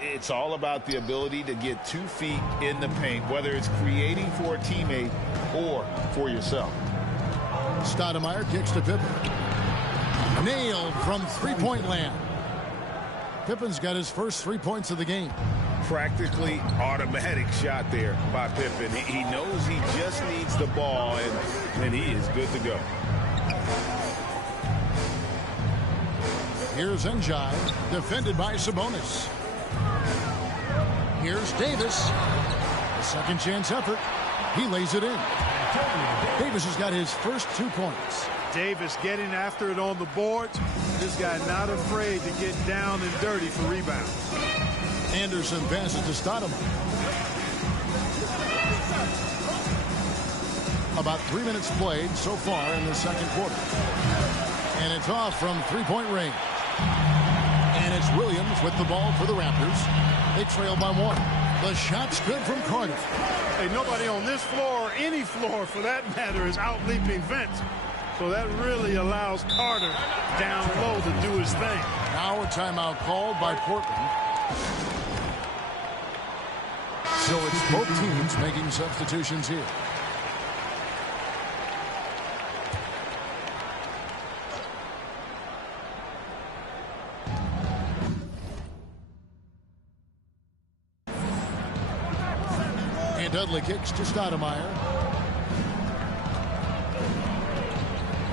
It's all about the ability to get 2 feet in the paint, whether it's creating for a teammate or for yourself. Stoudemire kicks to Pippen. Nailed from three-point land. Pippen's got his first 3 points of the game. Practically automatic shot there by Pippen. He knows he just needs the ball, and he is good to go. Here's Njai, defended by Sabonis. Here's Davis. A second chance effort. He lays it in. Davis has got his first 2 points. Davis getting after it on the boards. This guy not afraid to get down and dirty for rebounds. Anderson passes to Stoudemire. About 3 minutes played so far in the second quarter. And it's off from three-point range. And it's Williams with the ball for the Raptors. They trail by 1. The shot's good from Carter. Hey, nobody on this floor or any floor for that matter is out-leaping Vince. So that really allows Carter down low to do his thing. Now a timeout called by Portland. So it's both teams making substitutions here. And Dudley kicks to Stoudemire.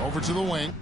Over to the wing.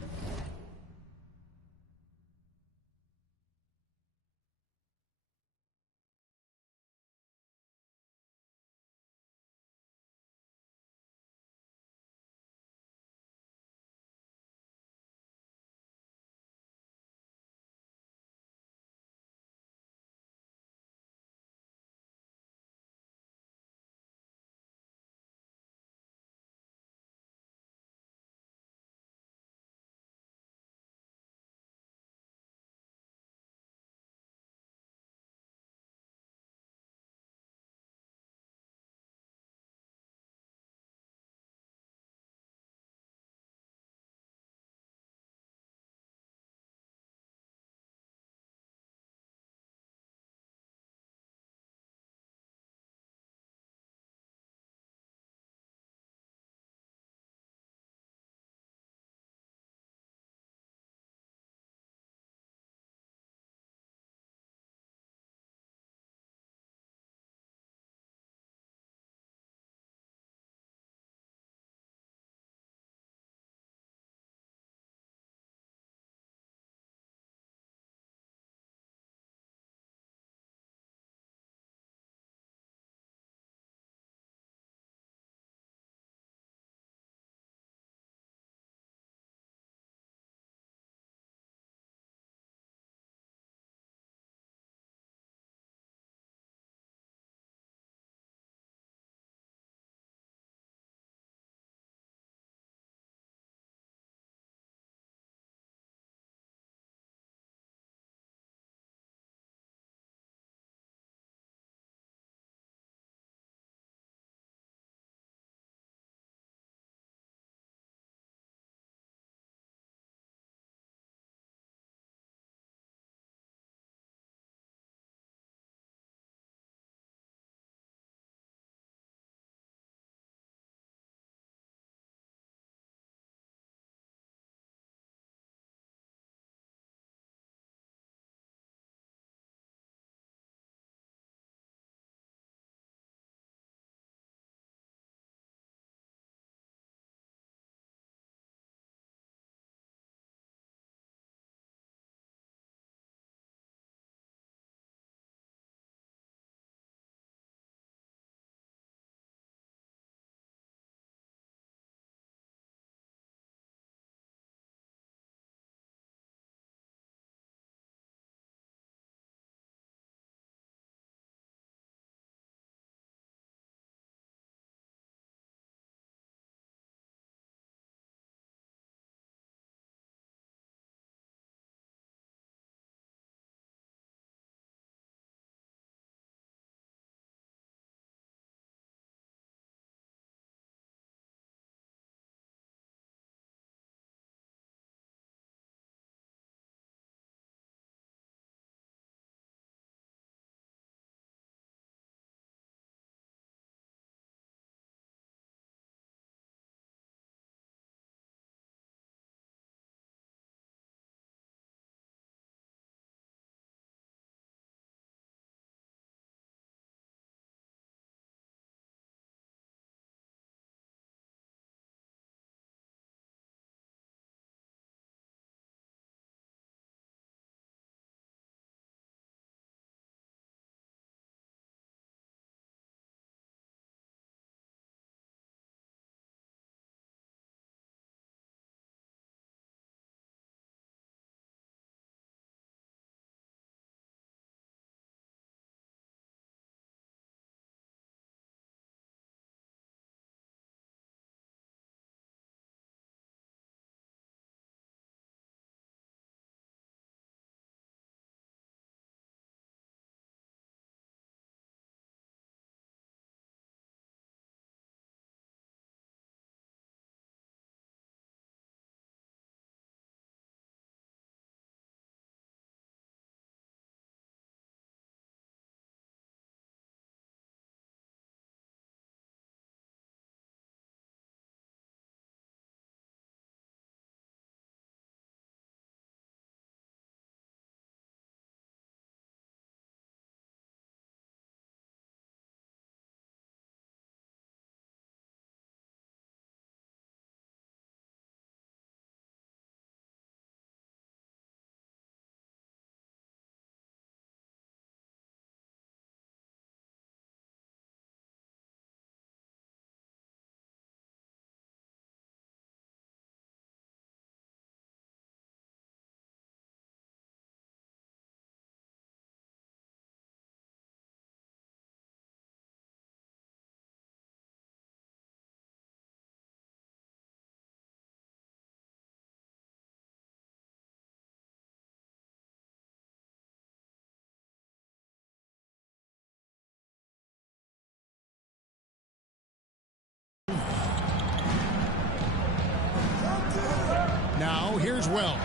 Now here's Wells.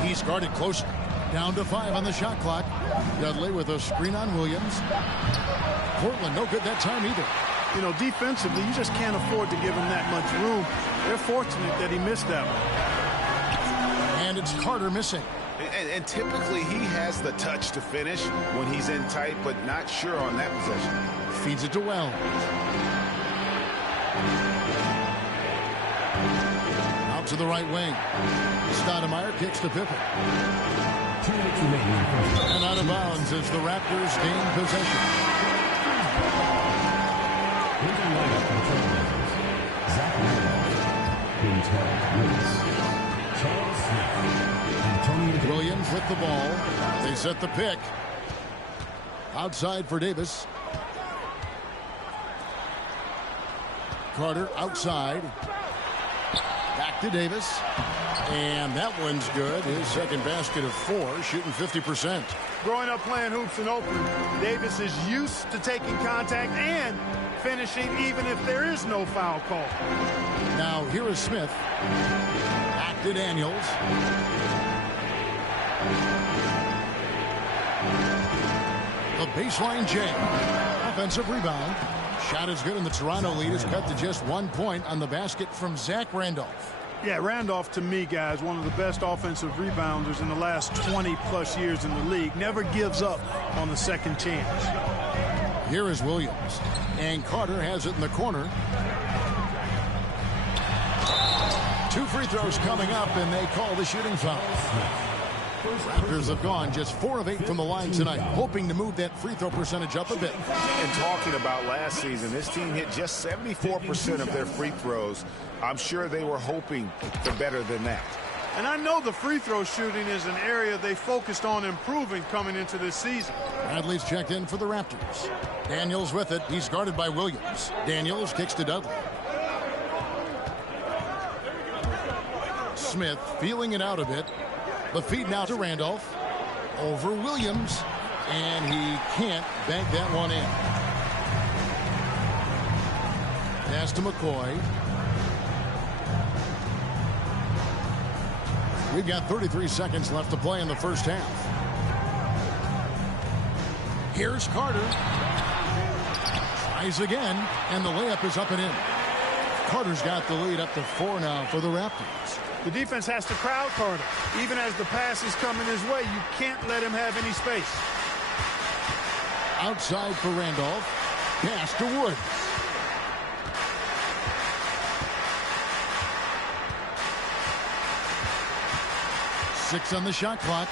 He's guarded close. Down to 5 on the shot clock. Dudley with a screen on Williams. Portland no good that time either. You know, defensively, you just can't afford to give him that much room. They're fortunate that he missed that one. And it's Carter missing. And typically he has the touch to finish when he's in tight, but not sure on that possession. Feeds it to Wells. Out to the right wing. Stoudemire kicks to Pippen. 2 minutes remaining. And out of bounds as the Raptors gain possession. Here's the lineup for Trailblazers. Zach Randolph, Quintel Willis, Charles Smith, Antonio Williams with the ball. They set the pick. Outside for Davis. Carter outside. Back to Davis. And that one's good. His second basket of 4, shooting 50%. Growing up playing hoops in Oakland, Davis is used to taking contact and finishing even if there is no foul call. Now here is Smith. Back to Daniels. The baseline jam. Offensive rebound. Shot is good, and the Toronto lead is cut to just 1 point on the basket from Zach Randolph. Yeah, Randolph, to me, guys, one of the best offensive rebounders in the last 20-plus years in the league. Never gives up on the second chance. Here is Williams. And Carter has it in the corner. 2 free throws coming up, and they call the shooting foul. Raptors have gone just 4 of 8 from the line tonight, hoping to move that free throw percentage up a bit. And talking about last season, this team hit just 74% of their free throws. I'm sure they were hoping for better than that. And I know the free throw shooting is an area they focused on improving coming into this season. Bradley's checked in for the Raptors. Daniels with it. He's guarded by Williams. Daniels kicks to Dudley. Smith feeling it out a bit. The feed now to Randolph. Over Williams. And he can't bank that one in. Pass to McCoy. We've got 33 seconds left to play in the first half. Here's Carter. Tries again, and the layup is up and in. Carter's got the lead up to 4 now for the Raptors. The defense has to crowd Carter. Even as the pass is coming his way, you can't let him have any space. Outside for Randolph. Pass to Woods. Six on the shot clock.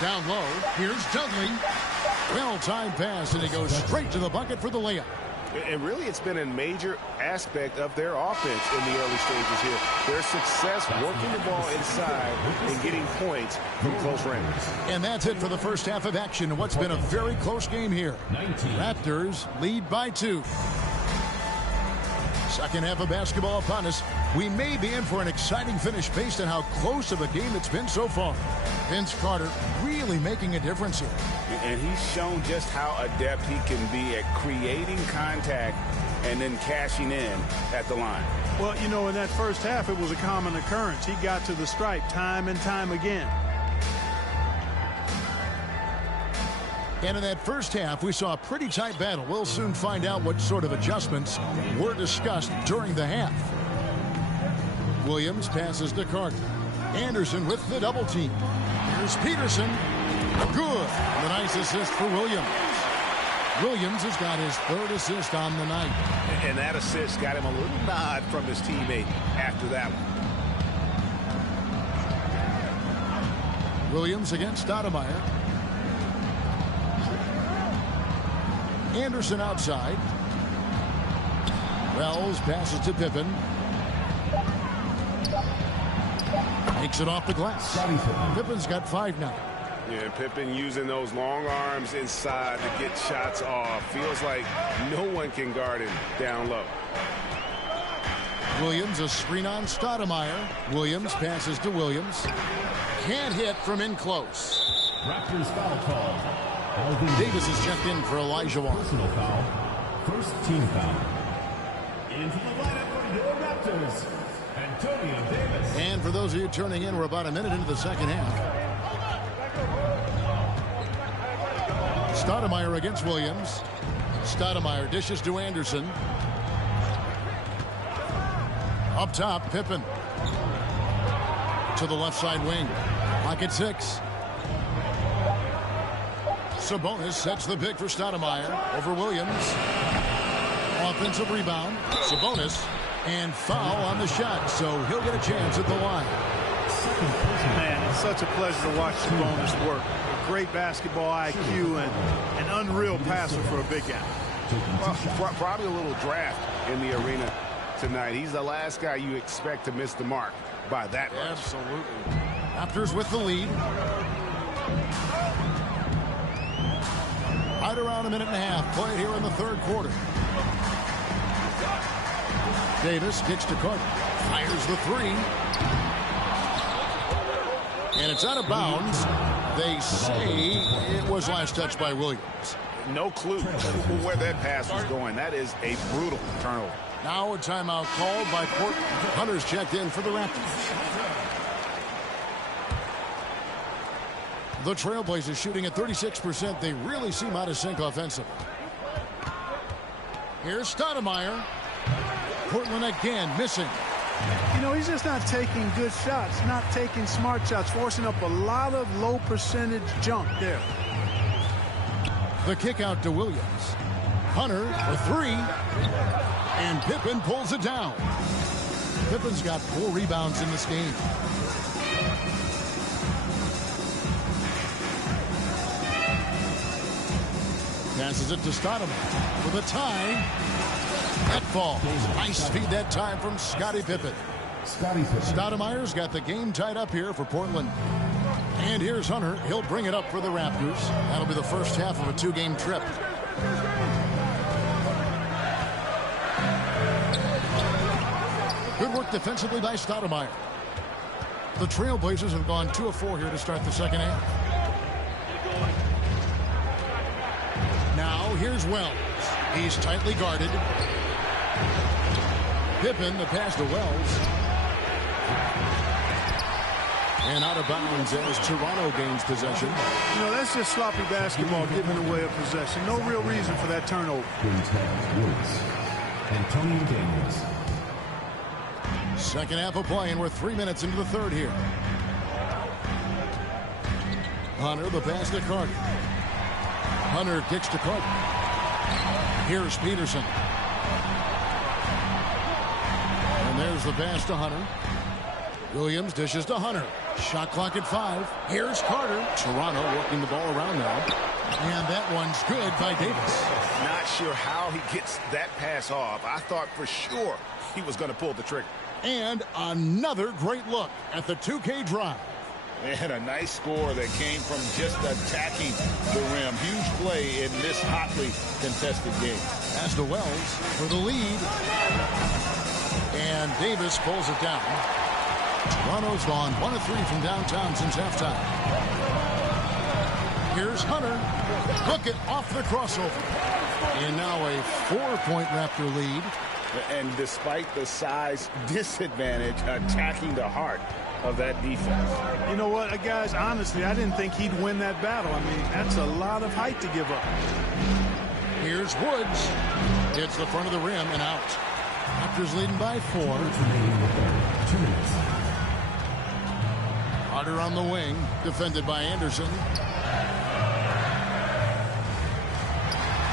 Down low. Here's Dudley. Well-timed pass, and he goes straight to the bucket for the layup. And really, it's been a major aspect of their offense in the early stages here. Their success working the ball inside and getting points from close range. And that's it for the first half of action in what's been a very close game here. Raptors lead by 2. Second half of basketball upon us. We may be in for an exciting finish based on how close of a game it's been so far. Vince Carter really making a difference here. And he's shown just how adept he can be at creating contact and then cashing in at the line. Well, you know, in that first half, it was a common occurrence. He got to the stripe time and time again. And in that first half, we saw a pretty tight battle. We'll soon find out what sort of adjustments were discussed during the half. Williams passes to Carter. Anderson with the double team. Here's Peterson. Good. The nice assist for Williams. Williams has got his 3rd assist on the night. And that assist got him a little nod from his teammate after that one. Williams against Stoudemire. Anderson outside. Wells passes to Pippen. Takes it off the glass. Pippen's got 5 now. Yeah, Pippen using those long arms inside to get shots off. Feels like no one can guard him down low. Williams a screen on Stoudemire. Williams passes to Williams. Can't hit from in close. Raptors foul call. Davis is checked in for Elijah Wall. Personal foul. First team foul. Into the lineup for your Raptors. And for those of you turning in, we're about a minute into the second half. Stoudemire against Williams. Stoudemire dishes to Anderson. Up top, Pippen. To the left side wing. Clock at 6. Sabonis sets the pick for Stoudemire over Williams. Offensive rebound. Sabonis. And foul on the shot, so he'll get a chance at the line. Man, it's such a pleasure to watch Sabonis work. A great basketball IQ and an unreal passer for a big guy. Well, probably a little draft in the arena tonight. He's the last guy you expect to miss the mark by that much. Absolutely. Raptors with the lead. Right around a minute and a half played here in the third quarter. Davis kicks to Carter. Fires the 3. And it's out of bounds. They say it was last touched by Williams. No clue where that pass was going. That is a brutal turnover. Now a timeout called by Portland. Hunter's checked in for the Raptors. The Trailblazers shooting at 36%. They really seem out of sync offensively. Here's Stoudemire. Portland again missing. You know, he's just not taking good shots, not taking smart shots, forcing up a lot of low percentage junk there. The kick out to Williams. Hunter for 3. And Pippen pulls it down. Pippen's got 4 rebounds in this game. Passes it to Stoudemire with a tie. That falls. Nice speed that time from Scottie Pippen. Stoudemire's got the game tied up here for Portland. And here's Hunter. He'll bring it up for the Raptors. That'll be the first half of a 2-game trip. Good work defensively by Stoudemire. The Trailblazers have gone 2 of 4 here to start the second half. Now here's Wells. He's tightly guarded. Pippen, the pass to Wells. And out of bounds as Toronto gains possession. You know, that's just sloppy basketball giving away a possession. No real reason for that turnover. Antonio Davis. Second half of play, and we're 3 minutes into the third here. Hunter, the pass to Carter. Hunter kicks to Carter. Here's Peterson. And there's the pass to Hunter. Williams dishes to Hunter. Shot clock at 5. Here's Carter. Toronto working the ball around now. And that one's good by Davis. Not sure how he gets that pass off. I thought for sure he was going to pull the trigger. And another great look at the 2K drive. And a nice score that came from just attacking the rim. Huge play in this hotly contested game. Pass to Wells for the lead. And Davis pulls it down. Toronto's gone 1 of 3 from downtown since halftime. Here's Hunter. Hook it off the crossover. And now a 4-point Raptor lead. And despite the size disadvantage, attacking the heart of that defense. You know what, guys, honestly, I didn't think he'd win that battle. I mean, that's a lot of height to give up. Here's Woods. Hits the front of the rim and out. Raptors leading by 4. 2 minutes. Carter on the wing, defended by Anderson.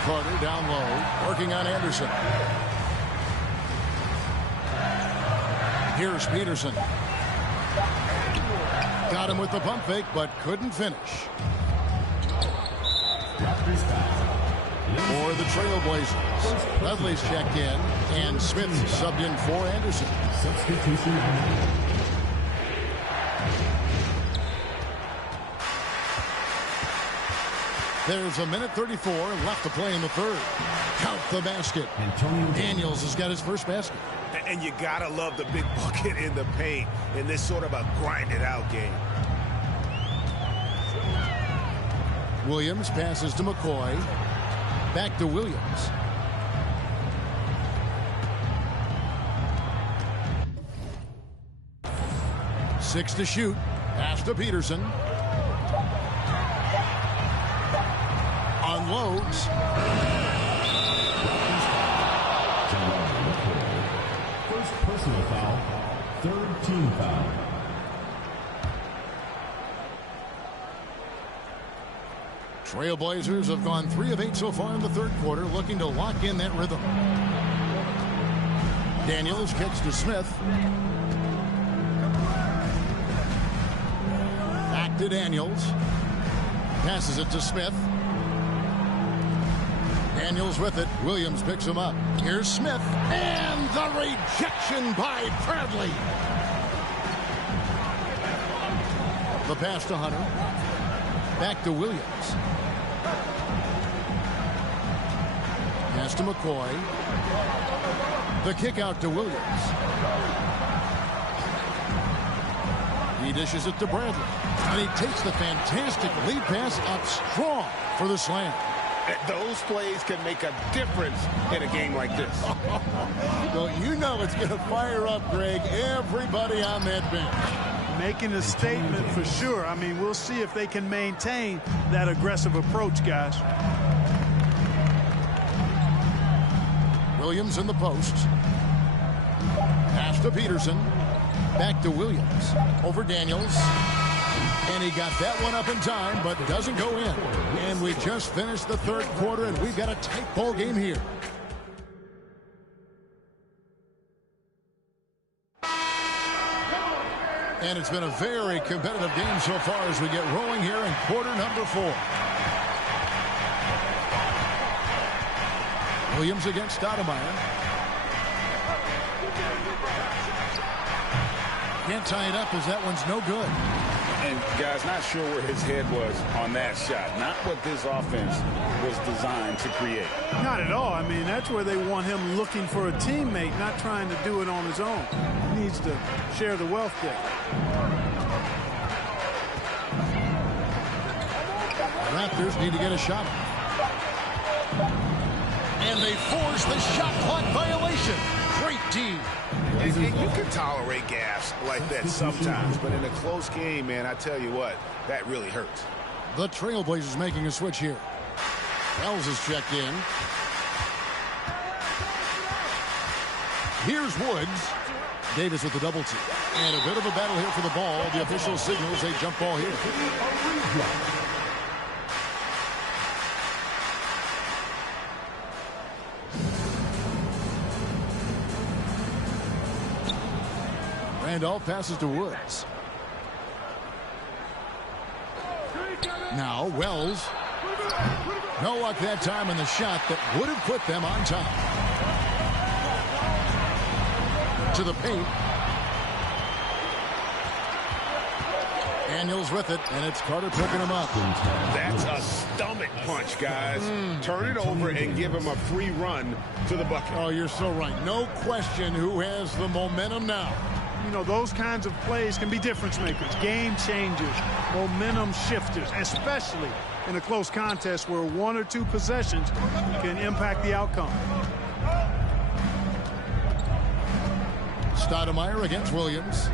Carter down low, working on Anderson. Here's Peterson. Got him with the pump fake, but couldn't finish. For the Trailblazers, Ledley's checked in, and Smith subbed in for Anderson. Substitution. There's a minute 34 left to play in the third. Count the basket. Daniels has got his first basket. And you gotta love the big bucket in the paint in this sort of a grinded out game. Williams passes to McCoy. Back to Williams. 6 to shoot. Pass to Peterson. Unloads. First personal foul, third team foul. Trailblazers have gone 3 of 8 so far in the third quarter, looking to lock in that rhythm. Daniels kicks to Smith. Back to Daniels. Passes it to Smith. Daniels with it. Williams picks him up. Here's Smith. And the rejection by Bradley. The pass to Hunter. Back to Williams. Pass to McCoy. The kick out to Williams. He dishes it to Bradley. And he takes the fantastic lead pass up strong for the slam. Those plays can make a difference in a game like this. Well, you know it's going to fire up, Greg, everybody on that bench. Making a statement for sure. I mean, we'll see if they can maintain that aggressive approach, guys. Williams in the post. Pass to Peterson. Back to Williams. Over Daniels. And he got that one up in time, but doesn't go in. And we just finished the third quarter, and we've got a tight ball game here. And it's been a very competitive game so far as we get rolling here in quarter number 4. Williams against Stoudemire. Can't tie it up as that one's no good. And, guys, not sure where his head was on that shot. Not what this offense was designed to create. Not at all. I mean, that's where they want him looking for a teammate, not trying to do it on his own. He needs to share the wealth there. The Raptors need to get a shot. And they force the shot clock violation. Great D. And you can tolerate gas like that sometimes, but in a close game, man, I tell you what, that really hurts. The Trailblazers making a switch here. Wells is checked in. Here's Woods. Davis with the double team. And a bit of a battle here for the ball. The official signals a jump ball here. Randolph passes to Woods. Now Wells. No luck that time in the shot that would have put them on top. To the paint. Daniels with it, and it's Carter picking him up. That's a stomach punch, guys. Turn it over and give him a free run to the bucket. Oh, you're so right. No question who has the momentum now. You know, those kinds of plays can be difference makers, game changers, momentum shifters, especially in a close contest where 1 or 2 possessions can impact the outcome. Stoudemire against Williams.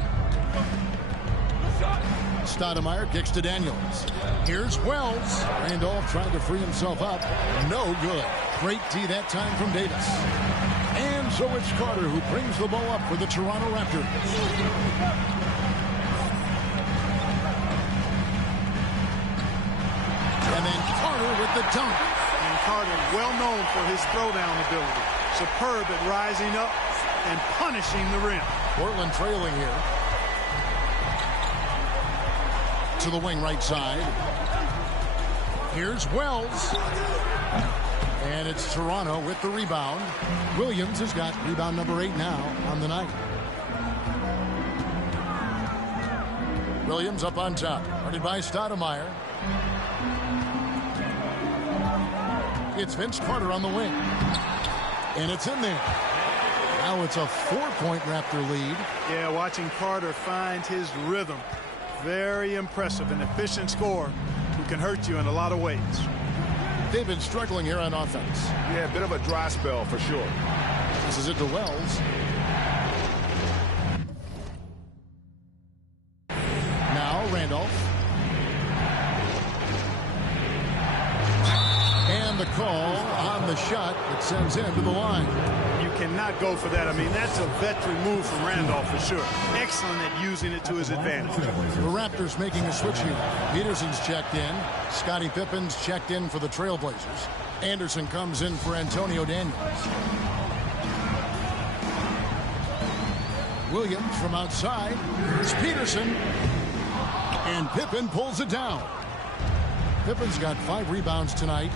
Stoudemire kicks to Daniels. Here's Wells. Randolph trying to free himself up. No good. Great D that time from Davis. And so it's Carter who brings the ball up for the Toronto Raptors. And then Carter with the dunk. And Carter, well known for his throwdown ability. Superb at rising up and punishing the rim. Portland trailing here. To the wing right side. Here's Wells. And it's Toronto with the rebound. Williams has got rebound number 8 now on the night. Williams up on top. Guarded by Stoudemire. It's Vince Carter on the wing. And it's in there. Now it's a 4-point Raptor lead. Yeah, watching Carter find his rhythm. Very impressive. An efficient scorer who can hurt you in a lot of ways. They've been struggling here on offense. Yeah, a bit of a dry spell for sure. This is it to Wells. Randolph. And the call on the shot that sends him to the line. You cannot go for that. I mean, that's a veteran move from Randolph for sure. Excellent at using it to his advantage. The Raptors making a switch here. Peterson's checked in. Scottie Pippen's checked in for the Trailblazers. Anderson comes in for Antonio Daniels. Williams from outside. Here's Peterson. And Pippen pulls it down. Pippen's got 5 rebounds tonight.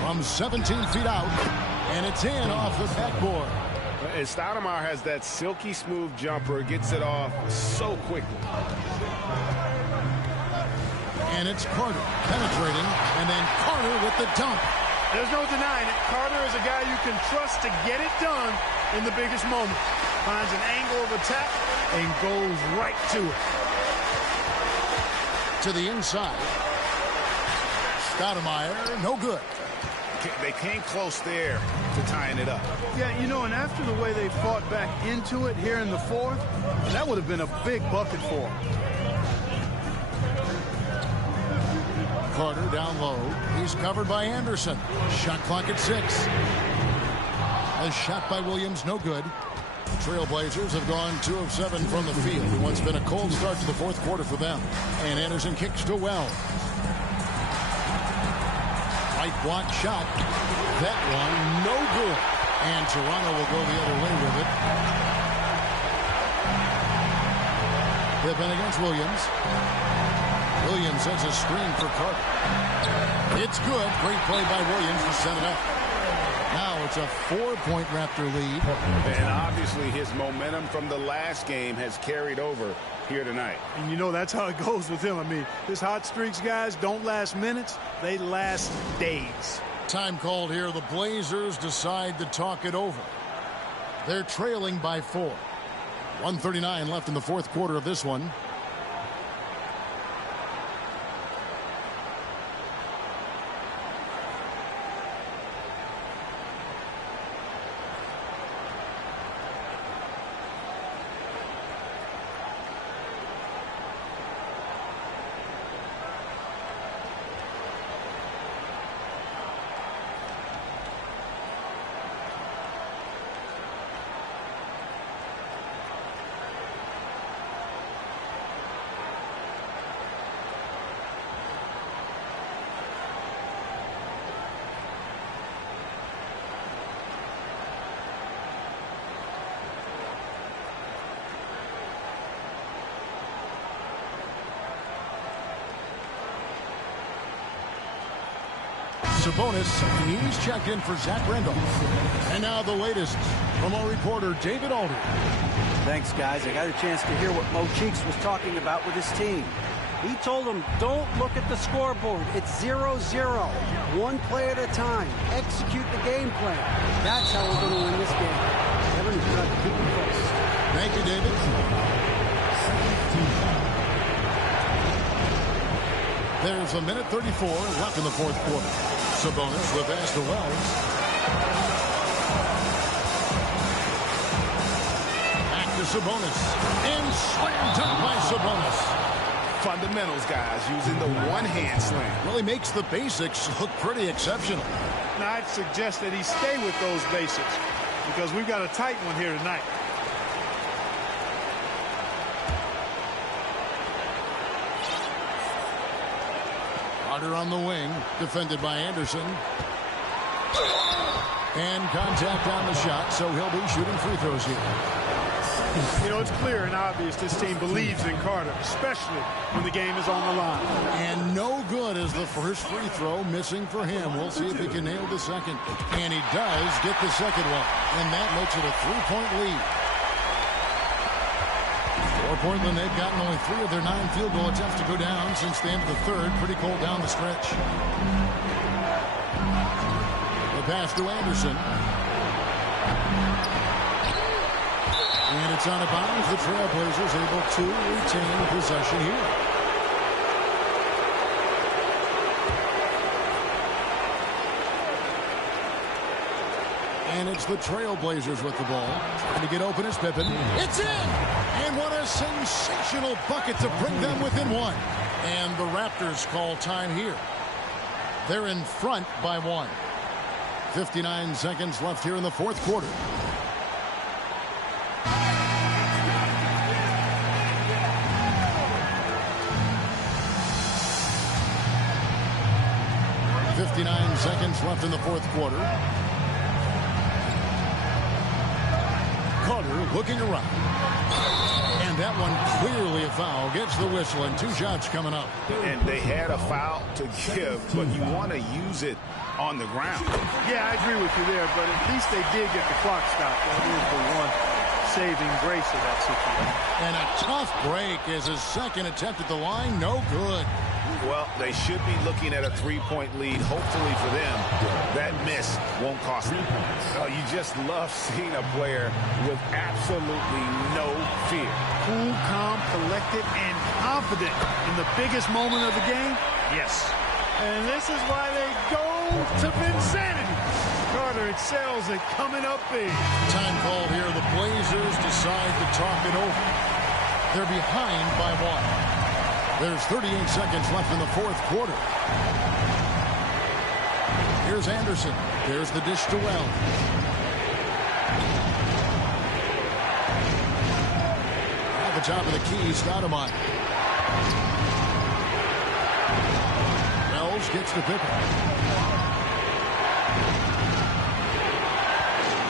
From 17 feet out. And it's in off the backboard. And Stoudemire has that silky smooth jumper. Gets it off so quickly. And it's Carter penetrating. And then Carter with the dunk. There's no denying it. Carter is a guy you can trust to get it done in the biggest moment. Finds an angle of attack and goes right to it. To the inside. Stoudemire, no good. They came close there to tying it up. Yeah, you know, and after the way they fought back into it here in the fourth, that would have been a big bucket for them. Carter down low. He's covered by Anderson. Shot clock at 6. A shot by Williams, no good. Trailblazers have gone 2 of 7 from the field. What's been a cold start to the fourth quarter for them. And Anderson kicks to Wells. Right block shot. That one, no good. And Toronto will go the other way with it. Pippen against Williams. Williams sets a screen for Carter. It's good. Great play by Williams to set it up. Now it's a 4-point Raptor lead. And obviously his momentum from the last game has carried over here tonight. And you know that's how it goes with him. I mean, his hot streaks, guys, don't last minutes. They last days. Time called here. The Blazers decide to talk it over. They're trailing by 4. 1:39 left in the fourth quarter of this one. Sabonis, he's checked in for Zach Randolph. And now the latest from our reporter, David Alder. Thanks, guys. I got a chance to hear what Mo Cheeks was talking about with his team. He told them, don't look at the scoreboard. It's 0-0. One play at a time. Execute the game plan. That's how we're going to win this game. Kevin is trying to keep it close. Thank you, David. There's a minute 34 left in the fourth quarter. Sabonis with pass to Wells. Back to Sabonis. And slam dunk by Sabonis. Fundamentals, guys, using the one-hand slam. Well, he makes the basics look pretty exceptional. Now, I'd suggest that he stay with those basics because we've got a tight one here tonight. Carter on the wing, defended by Anderson. And contact on the shot, so he'll be shooting free throws here. You know, it's clear and obvious this team believes in Carter, especially when the game is on the line. And no good is the first free throw, missing for him. We'll see if he can nail the second. And he does get the second one. And that makes it a 3-point lead. For Portland, they've gotten only 3 of their 9 field goal attempts to go down since the end of the third. Pretty cold down the stretch. The pass to Anderson. And it's out of bounds. The Trailblazers able to retain possession here. And it's the Trailblazers with the ball. Trying to get open is Pippen. It's in! And what a sensational bucket to bring them within one. And the Raptors call time here. They're in front by 1. 59 seconds left here in the fourth quarter. .59 seconds left in the fourth quarter. Carter looking around. And that one clearly a foul. Gets the whistle and 2 shots coming up. And they had a foul to give, but you want to use it on the ground. Yeah, I agree with you there, but at least they did get the clock stopped. That is the one saving grace of that situation. And a tough break as his second attempt at the line. No good. Well, they should be looking at a 3-point lead. Hopefully for them, that miss won't cost them. Oh, you just love seeing a player with absolutely no fear. Cool, calm, collected, and confident in the biggest moment of the game. Yes. And this is why they go to Vinsanity. Carter excels at coming up big. Time call here. The Blazers decide to talk it over. They're behind by 1. There's 38 seconds left in the fourth quarter. Here's Anderson. There's the dish to Wells. At the top of the key, Stoudemire. Wells gets to Pippen.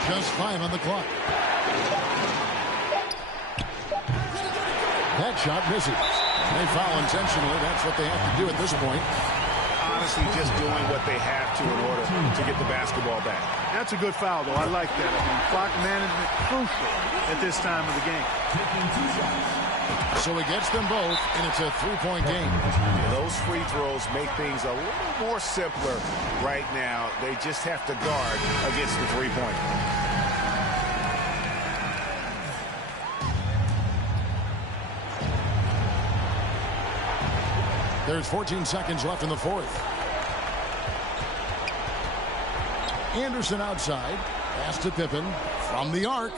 Just 5 on the clock. That shot misses. They foul intentionally. That's what they have to do at this point. Honestly, just doing what they have to in order to get the basketball back. That's a good foul, though. I like that. I mean, clock management crucial at this time of the game. So he gets them both, and it's a 3-point game. Yeah, those free throws make things a little more simpler right now. They just have to guard against the 3-point. There's 14 seconds left in the fourth. Anderson outside. Pass to Pippen from the arc.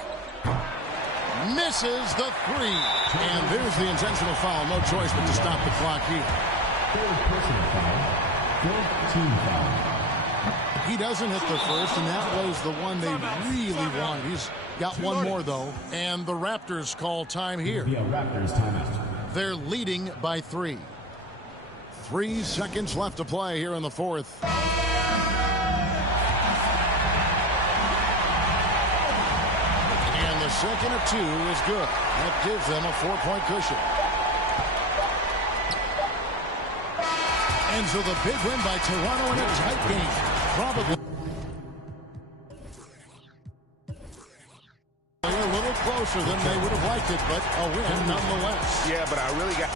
Misses the 3. And there's the intentional foul. No choice but to stop the clock here. He doesn't hit the first, and that was the one they really wanted. He's got one more, though. And the Raptors call time here. They're leading by 3. 3 seconds left to play here in the fourth. And the second of 2 is good. That gives them a 4-point cushion. And so the big win by Toronto in a tight game. Probably a little closer than they would have liked it, but a win nonetheless. Yeah, but I really got...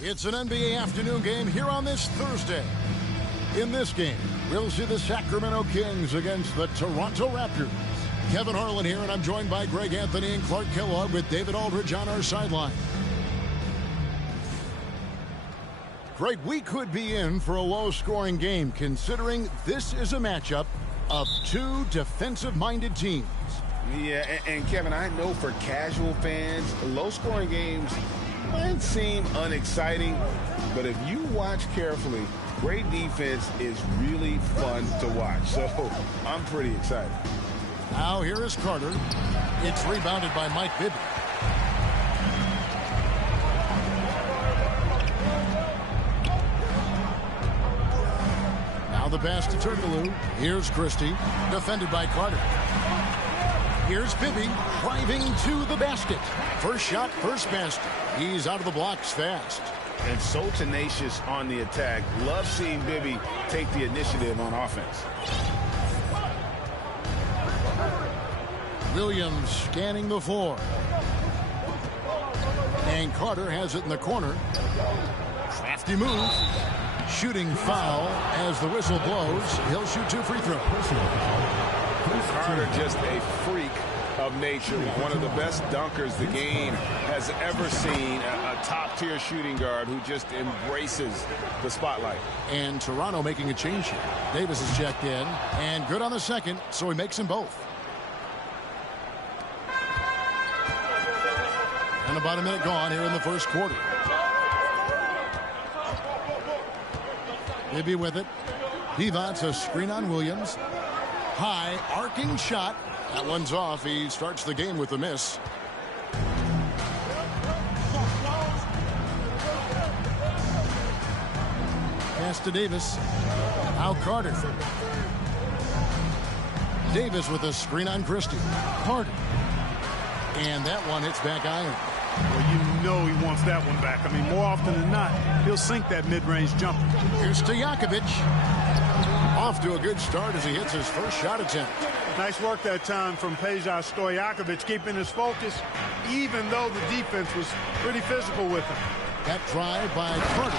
It's an NBA afternoon game here on this Thursday. In this game, we'll see the Sacramento Kings against the Toronto Raptors. Kevin Harlan here, and I'm joined by Greg Anthony and Clark Kellogg with David Aldridge on our sideline. Greg, we could be in for a low-scoring game, considering this is a matchup of 2 defensive-minded teams. Yeah, and Kevin, I know for casual fans, low-scoring games might seem unexciting, but if you watch carefully, great defense is really fun to watch. So I'm pretty excited. Now here is Carter. It's rebounded by Mike Bibby. Now the pass to Turkoglu. Here's Christie, defended by Carter. Here's Bibby driving to the basket. First shot, first basket. He's out of the blocks fast. And so tenacious on the attack. Love seeing Bibby take the initiative on offense. Williams scanning the floor. And Carter has it in the corner. Crafty move. Shooting foul as the whistle blows. He'll shoot 2 free throws. Carter just a freak of nature. One of the best dunkers the game has ever seen. A top-tier shooting guard who just embraces the spotlight. And Toronto making a change here. Davis is checked in, and good on the second, so he makes them both. And about a minute gone here in the first quarter. Maybe with it. Divac, a screen on Williams. High, arcing shot. That one's off. He starts the game with a miss. Pass to Davis. Now Carter. Davis with a screen on Christie. Carter. And that one hits back iron. Well, you know he wants that one back. I mean, more often than not, he'll sink that mid-range jumper. Here's Stojakovic. Off to a good start as he hits his first shot attempt. Nice work that time from Ps5 Stojakovic, keeping his focus, even though the defense was pretty physical with him. That drive by Carter,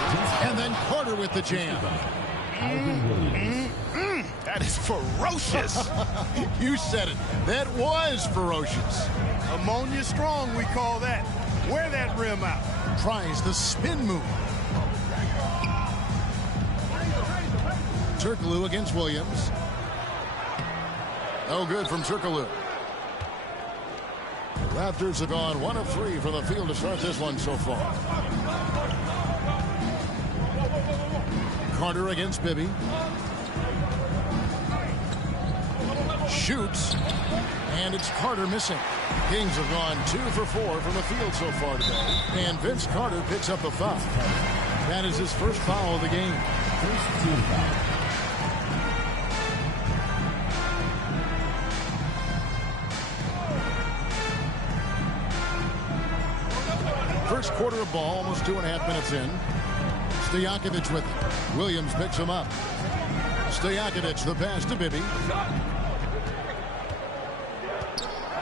and then Carter with the jam. That is ferocious. You said it. That was ferocious. Ammonia strong, we call that. Wear that rim out. Tries the spin move. Turkoglu against Williams. No good from Turkoglu. The Raptors have gone 1 of 3 from the field to start this one so far. Carter against Bibby. Shoots. And it's Carter missing. Kings have gone 2 for 4 from the field so far today. And Vince Carter picks up the foul. That is his first foul of the game. First team foul. First quarter of ball, almost 2.5 minutes in. Stojakovic with it. Williams picks him up. Stojakovic, the pass to Bibby.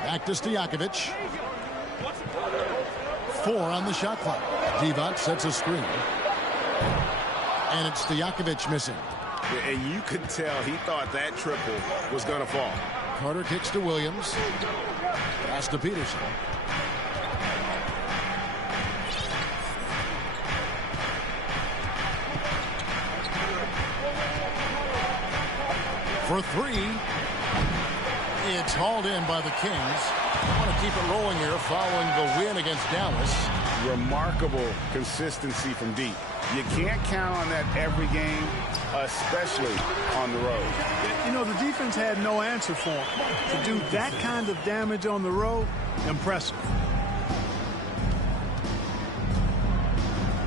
Back to Stojakovic. 4 on the shot clock. Divac sets a screen. And it's Stojakovic missing. And you could tell he thought that triple was going to fall. Carter kicks to Williams. Pass to Peterson. For 3. It's hauled in by the Kings. I want to keep it rolling here following the win against Dallas. Remarkable consistency from deep. You can't count on that every game, especially on the road. You know, the defense had no answer for him. To do that kind of damage on the road, impressive.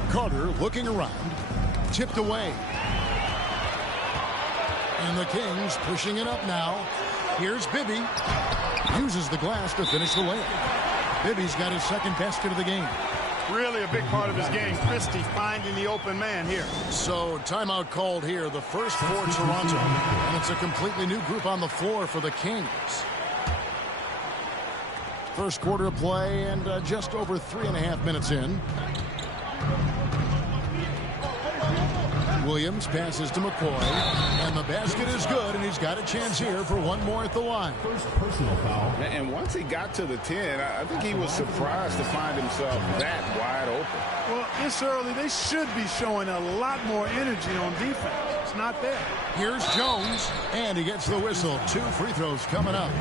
Carter looking around. Tipped away. And the Kings pushing it up now. Here's Bibby. Uses the glass to finish the layup. Bibby's got his second basket of the game. Really a big part of his game. Christie finding the open man here. So timeout called here. The first for Toronto. And it's a completely new group on the floor for the Kings. First quarter of play and just over 3.5 minutes in. Williams passes to McCoy, and the basket is good, and he's got a chance here for one more at the line. First personal foul. And once he got to the 10, I think he was surprised to find himself that wide open. Well, this early, they should be showing a lot more energy on defense. It's not there. Here's Jones, and he gets the whistle. 2 free throws coming up.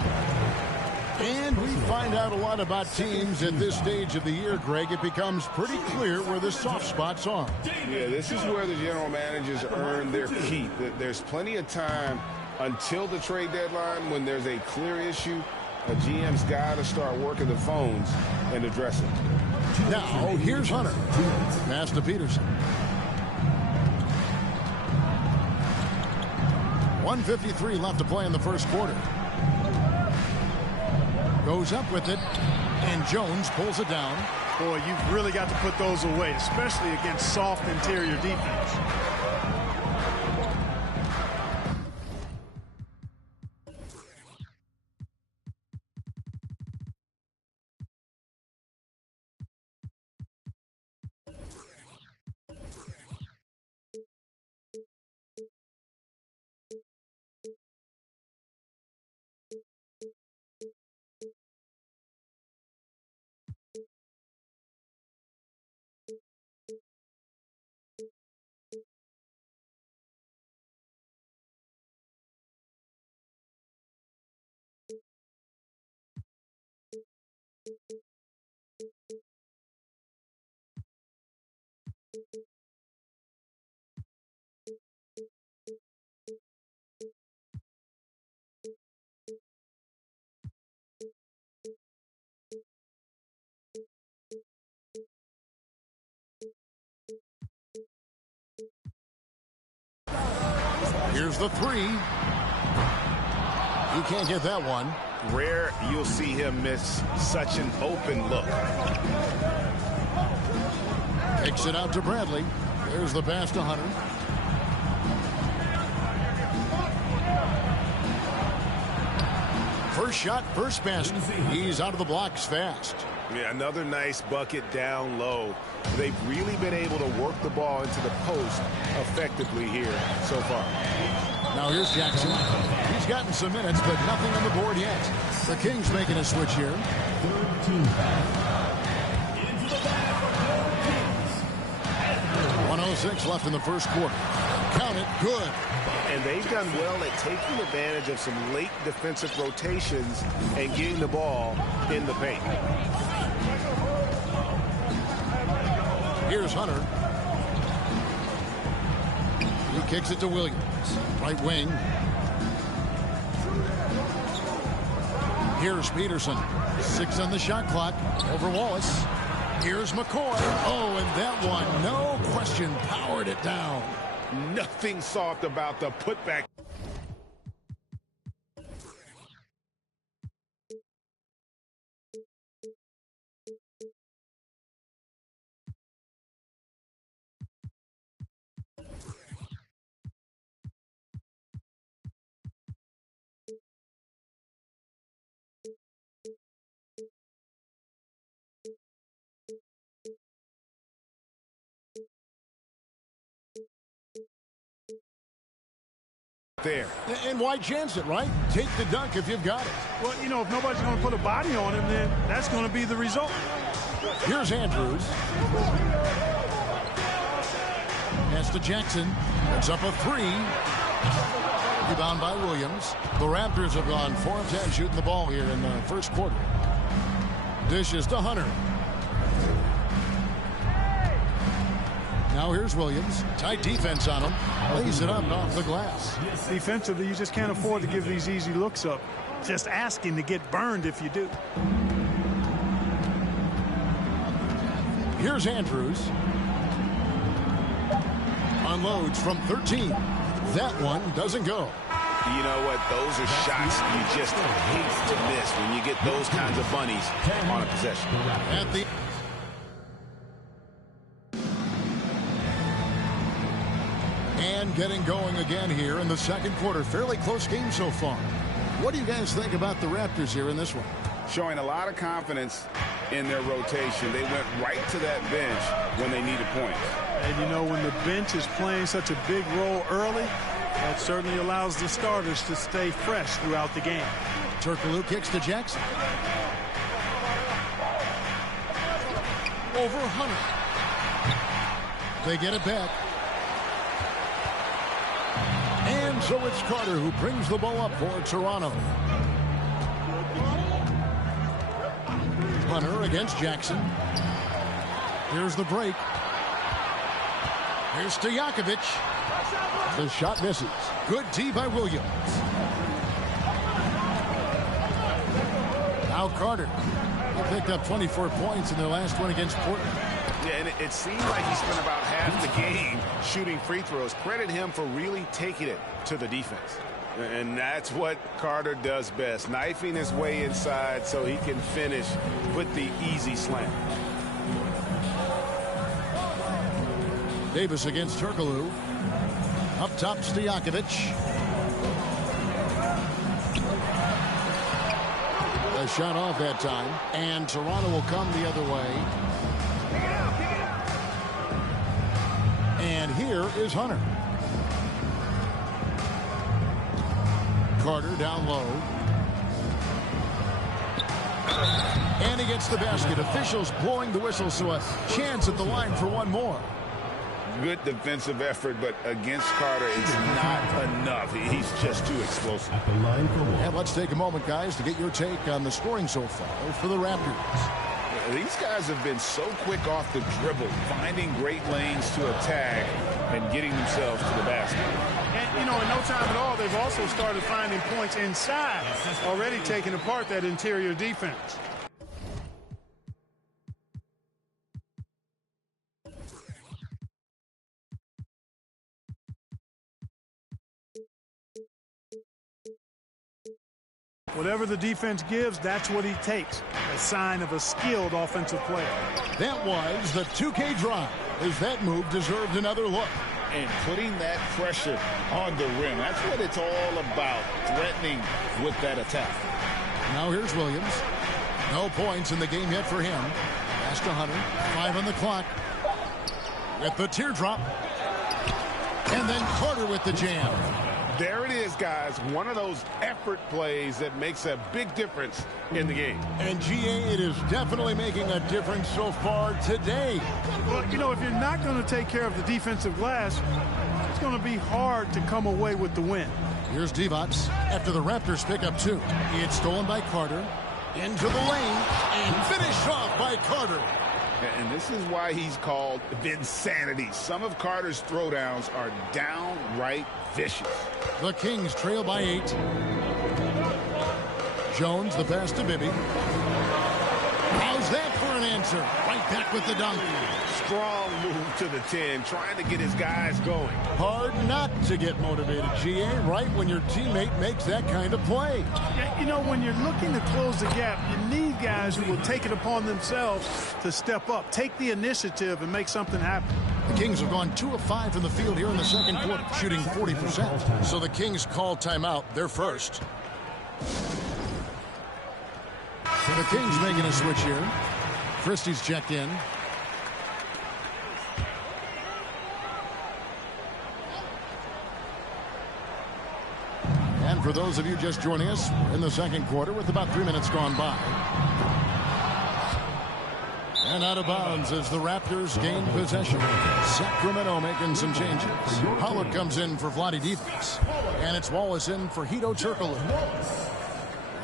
And we find out a lot about teams at this stage of the year, Greg. It becomes pretty clear where the soft spots are. Yeah, this is where the general managers earn their keep. There's plenty of time until the trade deadline when there's a clear issue. A GM's got to start working the phones and address it. Now, here's Hunter. Pass to Peterson. 1:53 left to play in the first quarter. Goes up with it, and Jones pulls it down. Boy, you've really got to put those away, especially against soft interior defense. Here's the three. He can't get that one. Rare you'll see him miss such an open look. Kicks it out to Bradley. There's the pass to Hunter. First shot, first basket. He's out of the blocks fast. Yeah, another nice bucket down low. They've really been able to work the ball into the post effectively here so far. Now here's Jackson. He's gotten some minutes, but nothing on the board yet. The Kings making a switch here. 1:06 left in the first quarter. Count it, good. And they've done well at taking advantage of some late defensive rotations and getting the ball in the paint. Here's Hunter. He kicks it to Williams. Right wing. Here's Peterson. 6 on the shot clock. Over Wallace. Here's McCoy. Oh, and that one, no question, powered it down. Nothing soft about the putback. There. And why chance it, right? Take the dunk if you've got it. Well, you know, if nobody's going to put a body on him, then that's going to be the result. Here's Andrews. Pass to Jackson. It's up a 3. Rebound by Williams. The Raptors have gone 4 of 10 shooting the ball here in the first quarter. Dishes to Hunter. Now here's Williams. Tight defense on him. Lays it up and off the glass. Defensively, you just can't afford to give these easy looks up. Just asking to get burned if you do. Here's Andrews. Unloads from 13. That one doesn't go. You know what? Those are shots you just hate to miss when you get those kinds of bunnies on a possession. At the and getting going again here in the second quarter. Fairly close game so far. What do you guys think about the Raptors here in this one? Showing a lot of confidence in their rotation. They went right to that bench when they needed points. And you know, when the bench is playing such a big role early, that certainly allows the starters to stay fresh throughout the game. Turkoglu kicks to Jackson. Over Hunter. They get it back. And so it's Carter who brings the ball up for Toronto. Hunter against Jackson. Here's the break. Here's Stojakovic. The shot misses. Good D by Williams. Now Carter. He picked up 24 points in their last one against Portland. Yeah, and it seemed like he spent about half the game shooting free throws. Credit him for really taking it to the defense. And that's what Carter does best, knifing his way inside so he can finish with the easy slam. Davis against Turkoglu. Up top, Stojakovic. A shot off that time, and Toronto will come the other way. And here is Hunter. Carter down low. And he gets the basket. Officials blowing the whistle, so a chance at the line for one more. Good defensive effort, but against Carter, it's not enough. He's just too explosive. At the line for one. And let's take a moment, guys, to get your take on the scoring so far for the Raptors. These guys have been so quick off the dribble, finding great lanes to attack and getting themselves to the basket. And, you know, in no time at all, they've also started finding points inside, already taking apart that interior defense. Whatever the defense gives, that's what he takes. A sign of a skilled offensive player. That was the 2K drive, as that move deserved another look. And putting that pressure on the rim. That's what it's all about, threatening with that attack. Now here's Williams. No points in the game yet for him. Pass to Hunter. 5 on the clock. With the teardrop. And then Carter with the jam. There it is, guys. One of those effort plays that makes a big difference in the game. And, GA, it is definitely making a difference so far today. Well, you know, if you're not going to take care of the defensive glass, it's going to be hard to come away with the win. Here's Divac after the Raptors pick up 2. It's stolen by Carter. Into the lane and finished off by Carter. And this is why he's called Vinsanity. Some of Carter's throwdowns are downright vicious. The Kings trail by 8. Jones, the pass to Bibby. How's that for an answer? Right back with the dunk. Strong move to the 10, trying to get his guys going. Hard not to get motivated, GA, right when your teammate makes that kind of play. Yeah, you know, when you're looking to close the gap, you need guys who will take it upon themselves to step up, take the initiative, and make something happen. The Kings have gone 2 of 5 from the field here in the second quarter, shooting 40%. So the Kings call timeout. They're first. The Kings making a switch here. Christie's checked in. And for those of you just joining us, we're in the second quarter with about 3 minutes gone by. And out of bounds as the Raptors gain possession. Sacramento making some changes. Pollard comes in for Vlade Divac. And it's Wallace in for Hedo Turkoglu.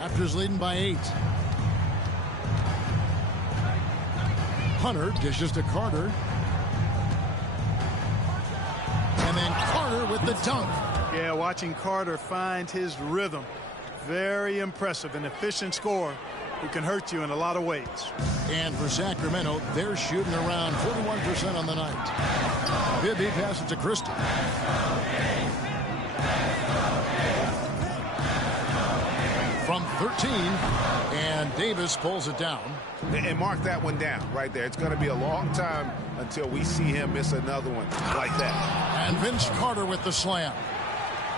Raptors leading by 8. Hunter dishes to Carter. And then Carter with the dunk. Yeah, watching Carter find his rhythm. Very impressive. An efficient scorer who can hurt you in a lot of ways. And for Sacramento, they're shooting around 41% on the night. Bibby passes to Christie. From 13, and Davis pulls it down. And mark that one down right there. It's going to be a long time until we see him miss another one like that. And Vince Carter with the slam.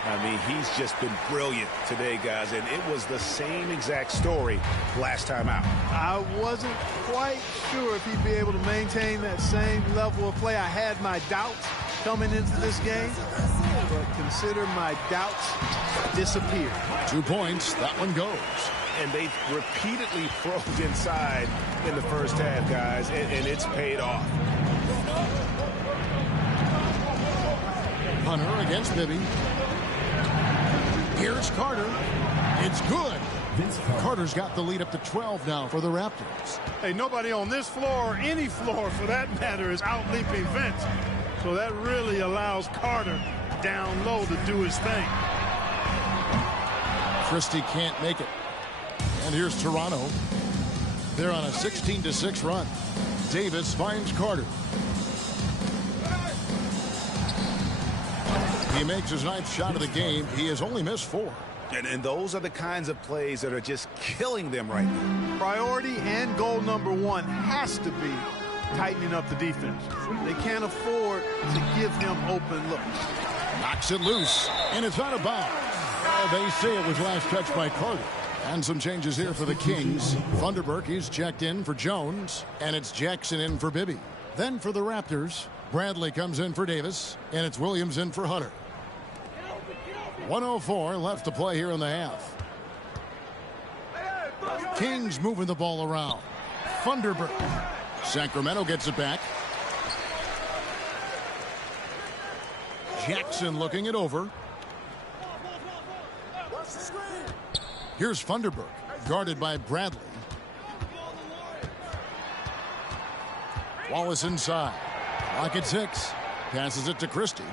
I mean, he's just been brilliant today, guys, and it was the same exact story last time out. I wasn't quite sure if he'd be able to maintain that same level of play. I had my doubts coming into this game, but consider my doubts disappeared. 2 points. That one goes. And they repeatedly probed inside in the first half, guys, and it's paid off. Hunter against Bibby. Here's Carter. It's good. Carter's got the lead up to 12 now for the Raptors. Hey, nobody on this floor, or any floor for that matter, is out-leaping Vince. So that really allows Carter down low to do his thing. Christie can't make it. And here's Toronto. They're on a 16-6 run. Davis finds Carter. He makes his 9th shot of the game. He has only missed 4. And those are the kinds of plays that are just killing them right now. Priority and goal number 1 has to be tightening up the defense. They can't afford to give him open looks. Knocks it loose, and it's out of bounds. They say it was last touched by Carter. And some changes here for the Kings. Thunderberg, he's checked in for Jones, and it's Jackson in for Bibby. Then for the Raptors, Bradley comes in for Davis, and it's Williams in for Hunter. 1:04 left to play here in the half. Kings moving the ball around. Thunderberg. Sacramento gets it back. Jackson looking it over. Here's Thunderberg, guarded by Bradley. Wallace inside. Clock at 6. Passes it to Christie.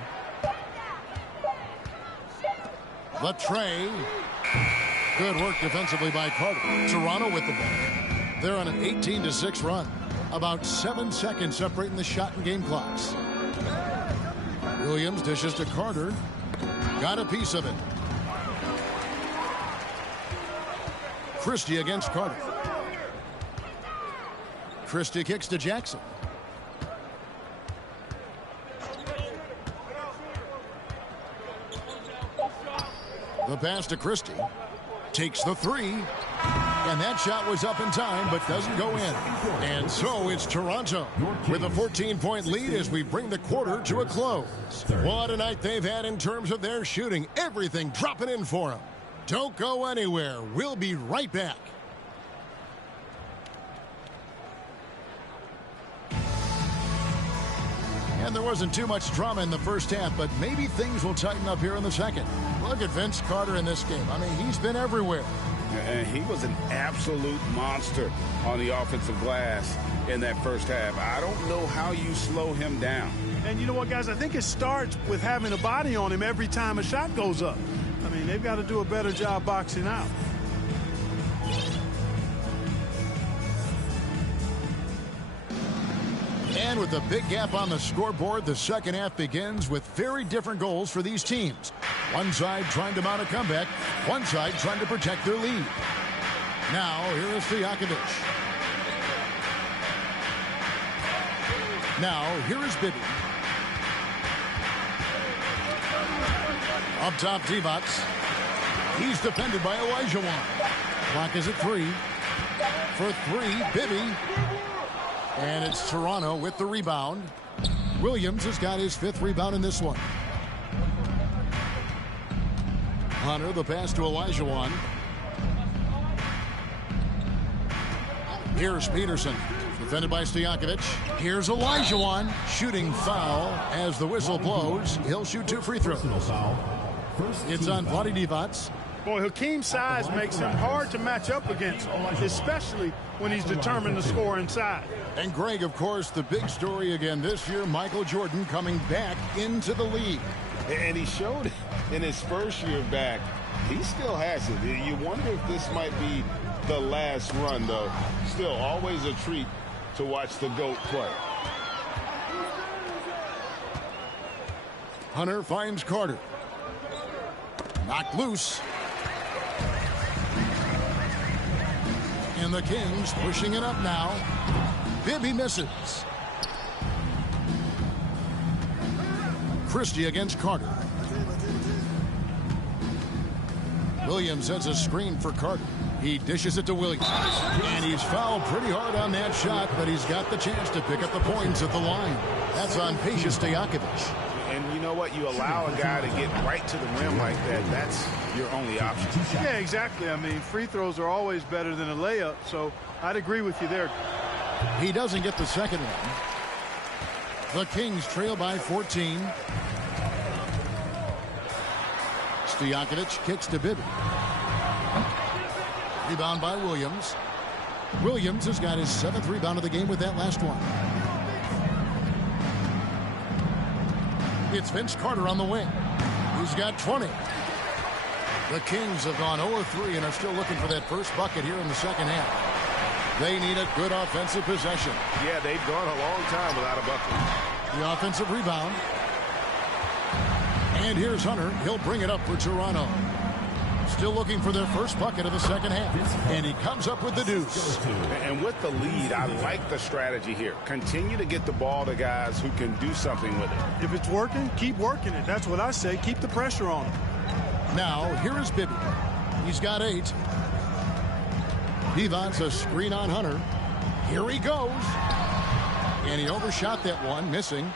The tray. Good work defensively by Carter. Toronto with the ball. They're on an 18-6 run. About 7 seconds separating the shot and game clocks. Williams dishes to Carter. Got a piece of it. Christie against Carter. Christie kicks to Jackson. The pass to Christie. Takes the three. And that shot was up in time, but doesn't go in. And so it's Toronto with a 14-point lead as we bring the quarter to a close. What a night they've had in terms of their shooting. Everything dropping in for them. Don't go anywhere. We'll be right back. And there wasn't too much drama in the first half, but maybe things will tighten up here in the second. Look at Vince Carter in this game. I mean, he's been everywhere. And he was an absolute monster on the offensive glass in that first half. I don't know how you slow him down. And you know what, guys? I think it starts with having a body on him every time a shot goes up. I mean, they've got to do a better job boxing out. And with a big gap on the scoreboard, the second half begins with very different goals for these teams. One side trying to mount a comeback, one side trying to protect their lead. Now, here is Stojakovic. Now, here is Bibby. Up top, Divac. He's defended by Olajuwon. Clock is at 3. For 3, Bibby. And it's Toronto with the rebound. Williams has got his 5th rebound in this one. Hunter, the pass to Olajuwon. Here's Peterson, defended by Stojakovic. Here's Olajuwon, shooting foul as the whistle blows. He'll shoot 2 free throws. It's on Vlade Divac. Boy, Hakeem's size makes him hard to match up against, especially when he's determined to score inside. And Greg, of course, the big story again this year, Michael Jordan coming back into the league. And he showed it in his first year back. He still has it. You wonder if this might be the last run, though. Still, always a treat to watch the GOAT play. Hunter finds Carter. Knocked loose. And the Kings pushing it up now. Bibby misses. Christie against Carter. Williams sets a screen for Carter. He dishes it to Williams. And he's fouled pretty hard on that shot, but he's got the chance to pick up the points at the line. That's on Stojakovic. And you know what? You allow a guy to get right to the rim like that. That's your only option. Yeah, exactly. I mean, free throws are always better than a layup, so I'd agree with you there. He doesn't get the second one. The Kings trail by 14. Stojakovic kicks to Bibby. Rebound by Williams. Williams has got his 7th rebound of the game with that last one. It's Vince Carter on the wing. He's got 20. The Kings have gone 0-3 and are still looking for that first bucket here in the second half. They need a good offensive possession. Yeah, they've gone a long time without a bucket. The offensive rebound. And here's Hunter. He'll bring it up for Toronto. Still looking for their first bucket of the second half. And he comes up with the deuce. And with the lead, I like the strategy here. Continue to get the ball to guys who can do something with it. If it's working, keep working it. That's what I say. Keep the pressure on him. Now, here is Bibby. He's got 8. Divac a screen on Hunter. Here he goes. And he overshot that one, missing.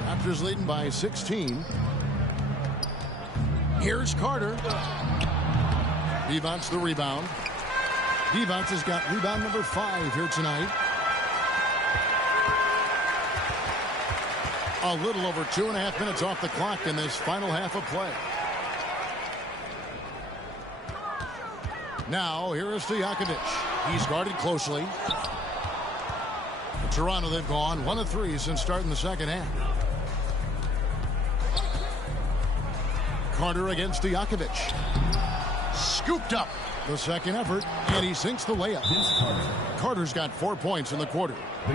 Raptors leading by 16. Here's Carter. Divac the rebound. Divac has got rebound number 5 here tonight. A little over 2.5 minutes off the clock in this final half of play. Now, here is Stojakovic. He's guarded closely. Toronto, they've gone 1 of 3 since starting the second half. Carter against Stojakovic. Scooped up the second effort, and he sinks the layup. Carter's got 4 points in the quarter.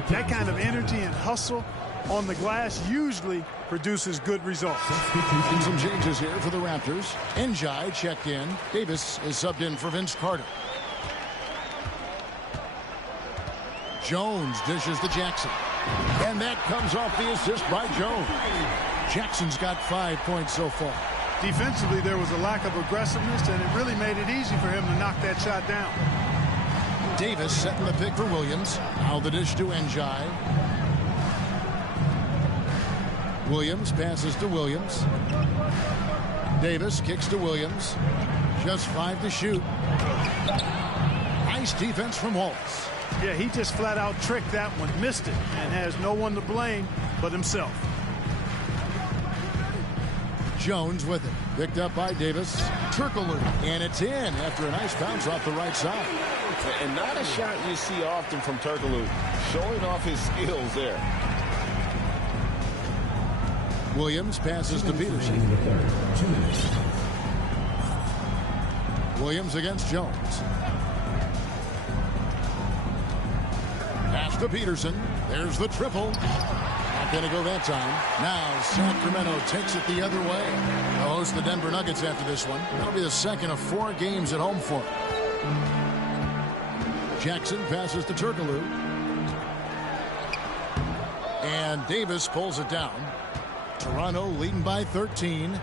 That kind of energy and hustle on the glass usually produces good results. And some changes here for the Raptors. Njai checked in. Davis is subbed in for Vince Carter. Jones dishes to Jackson. And that comes off the assist by Jones. Jackson's got 5 points so far. Defensively, there was a lack of aggressiveness, and it really made it easy for him to knock that shot down. Davis setting the pick for Williams. Now the dish to Njai. Williams passes to Williams. Davis kicks to Williams. Just 5 to shoot. Nice defense from Wallace. Yeah, he just flat out tricked that one, missed it, and has no one to blame but himself. Jones with it. Picked up by Davis. Turkoglu. And it's in after a nice bounce off the right side. And not a shot you see often from Turkoglu. Showing off his skills there. Williams passes to Peterson. Williams against Jones. Pass to Peterson. There's the triple. Not going to go that time. Now Sacramento takes it the other way. They'll host the Denver Nuggets after this one. That'll be the second of 4 games at home for them. Jackson passes to Turkoglu. And Davis pulls it down. Toronto leading by 13.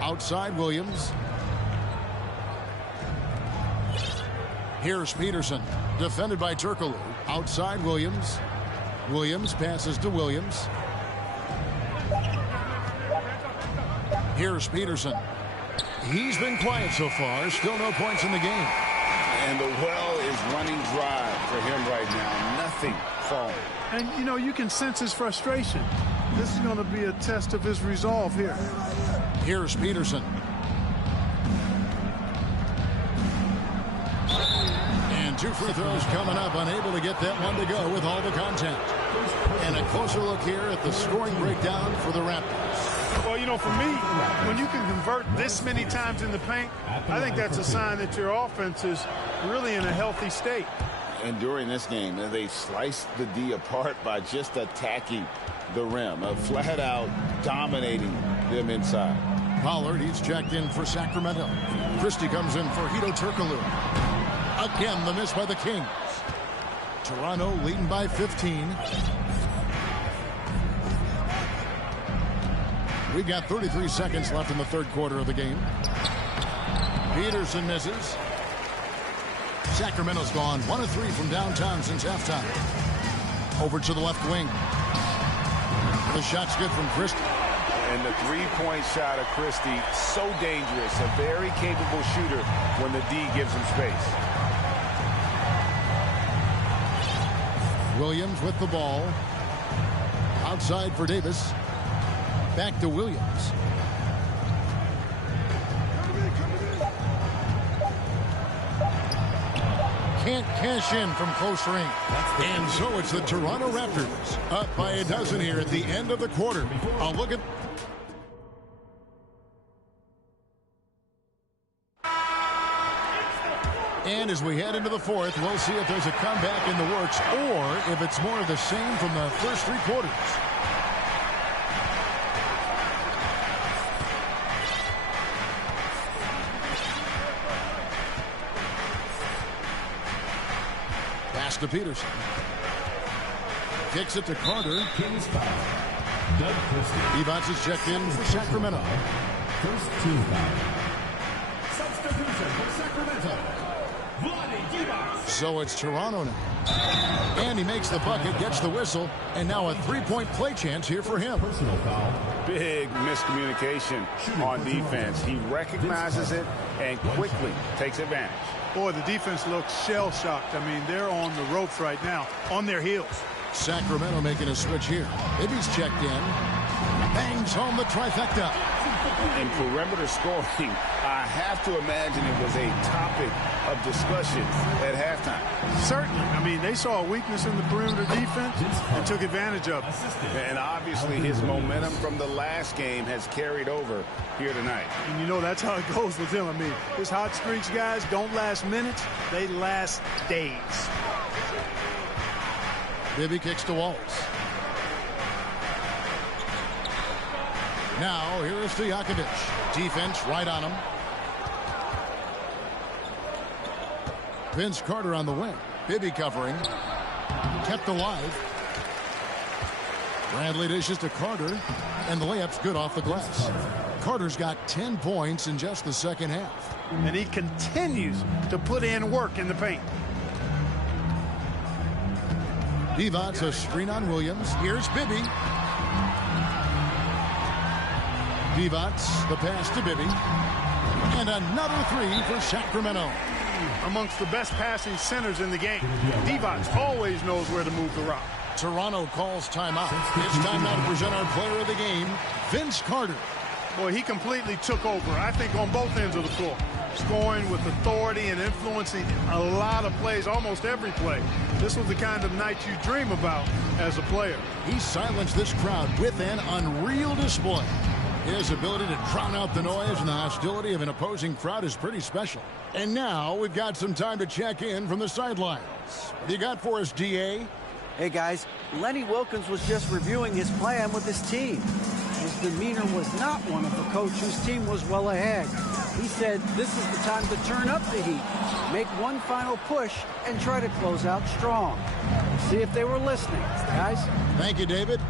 Outside Williams. Here's Peterson. Defended by Turkoglu. Outside Williams. Williams passes to Williams. Here's Peterson. He's been quiet so far. Still no points in the game. And the well is running dry for him right now. Nothing falling. And, you know, you can sense his frustration. This is going to be a test of his resolve here. Here's Peterson. And 2 free throws coming up. Unable to get that one to go with all the contact. And a closer look here at the scoring breakdown for the Raptors. Well, you know, for me, when you can convert this many times in the paint, I think that's a sign that your offense is really in a healthy state. And during this game, they sliced the D apart by just attacking the rim, flat out dominating them inside. Pollard, he's checked in for Sacramento. Christie comes in for Hedo Turkoglu. Again, the miss by the Kings. Toronto leading by 15. We've got 33 seconds left in the third quarter of the game. Peterson misses. Sacramento's gone 1 of 3 from downtown since halftime. Over to the left wing. The shot's good from Christie. And the three-point shot of Christie, so dangerous. A very capable shooter when the D gives him space. Williams with the ball. Outside for Davis. Back to Williams. Can't cash in from close range. And so it's the Toronto Raptors up by a dozen here at the end of the quarter. I'll look at... And as we head into the fourth, we'll see if there's a comeback in the works or if it's more of the same from the first 3 quarters. Pass to Peterson. Kicks it to Carter. Ps5 checked in for Sacramento. First team foul. Substitution for Sacramento. So it's Toronto now. And he makes the bucket, gets the whistle, and now a 3-point play chance here for him. Personal foul. Big miscommunication on defense. He recognizes it and quickly takes advantage. Boy, the defense looks shell-shocked. I mean, they're on the ropes right now, on their heels. Sacramento making a switch here. Ibby's checked in. bangs home the trifecta. And perimeter scoring, I have to imagine it was a topic of discussion at halftime. Certainly. I mean, they saw a weakness in the perimeter defense and took advantage of it. And obviously his momentum from the last game has carried over here tonight. And you know that's how it goes with him. I mean, his hot streaks, guys, don't last minutes. They last days. Bibby kicks to Wallace. Now, here is Stojakovic. Defense right on him. Vince Carter on the wing. Bibby covering. Kept alive. Bradley dishes to Carter. And the layup's good off the glass. Carter's got 10 points in just the second half. And he continues to put in work in the paint. Divac a screen on Williams. Here's Bibby. Divac, the pass to Bibby. And another three for Sacramento. Amongst the best passing centers in the game. Divac always knows where to move the rock. Toronto calls timeout. It's time now to present our player of the game, Vince Carter. Boy, he completely took over, I think, on both ends of the floor. Scoring with authority and influencing a lot of plays, almost every play. This was the kind of night you dream about as a player. He silenced this crowd with an unreal display. His ability to drown out the noise and the hostility of an opposing crowd is pretty special. And now we've got some time to check in from the sidelines. What do you got for us, DA? Hey, guys, Lenny Wilkins was just reviewing his plan with his team. His demeanor was not one of a coach whose team was well ahead. He said this is the time to turn up the heat, make one final push, and try to close out strong. See if they were listening, guys. Thank you, David.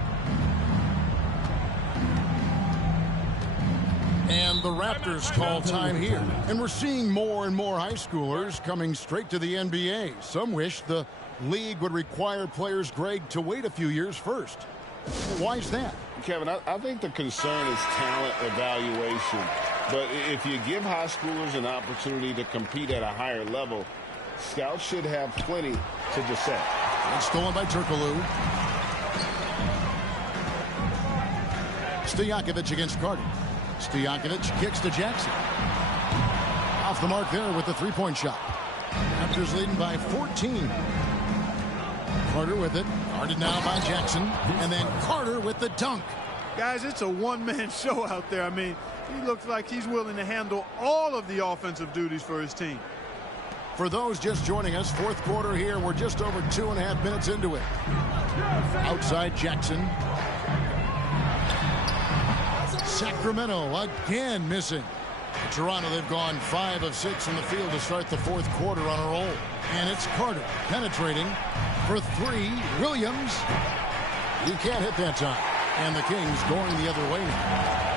And the Raptors call time here. And we're seeing more and more high schoolers coming straight to the NBA. Some wish the league would require players, Greg, to wait a few years first. Why is that? Kevin, I think the concern is talent evaluation. But if you give high schoolers an opportunity to compete at a higher level, scouts should have plenty to dissect. And stolen by Turkoglu. Stojakovic against Carter. Stojakovic kicks to Jackson. Off the mark there with the three-point shot. Raptors leading by 14. Carter with it. Guarded now by Jackson. And then Carter with the dunk. Guys, it's a one-man show out there. I mean, he looks like he's willing to handle all of the offensive duties for his team. For those just joining us, fourth quarter here. We're just over 2.5 minutes into it. Outside Jackson. Sacramento again missing. Toronto, they've gone 5 of 6 in the field to start the fourth quarter on a roll. And it's Carter penetrating for three. Williams. You can't hit that time. And the Kings going the other way now.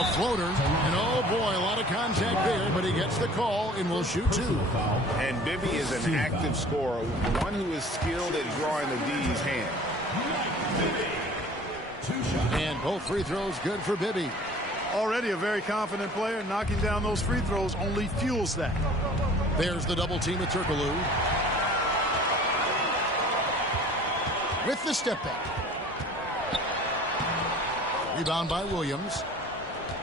A floater. And oh boy, a lot of contact there, but he gets the call and will shoot two. And Bibby is an active scorer, one who is skilled at drawing the D's hand. And both free throws good for Bibby. Already a very confident player. Knocking down those free throws only fuels that. There's the double team with Turkoglu. With the step back. Rebound by Williams.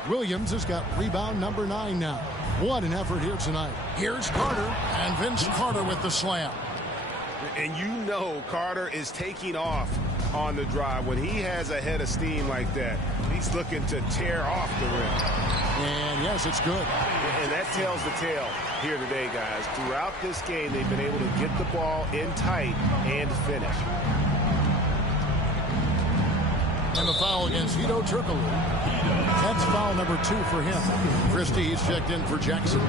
Williams has got rebound number 9 now. What an effort here tonight. Here's Carter, and Vince Carter with the slam. And you know Carter is taking off on the drive. When he has a head of steam like that, he's looking to tear off the rim. And yes, it's good. And that tells the tale here today, guys. Throughout this game, they've been able to get the ball in tight and finish. And the foul against Hedo Turkoglu. That's foul number 2 for him. Christie's checked in for Jackson.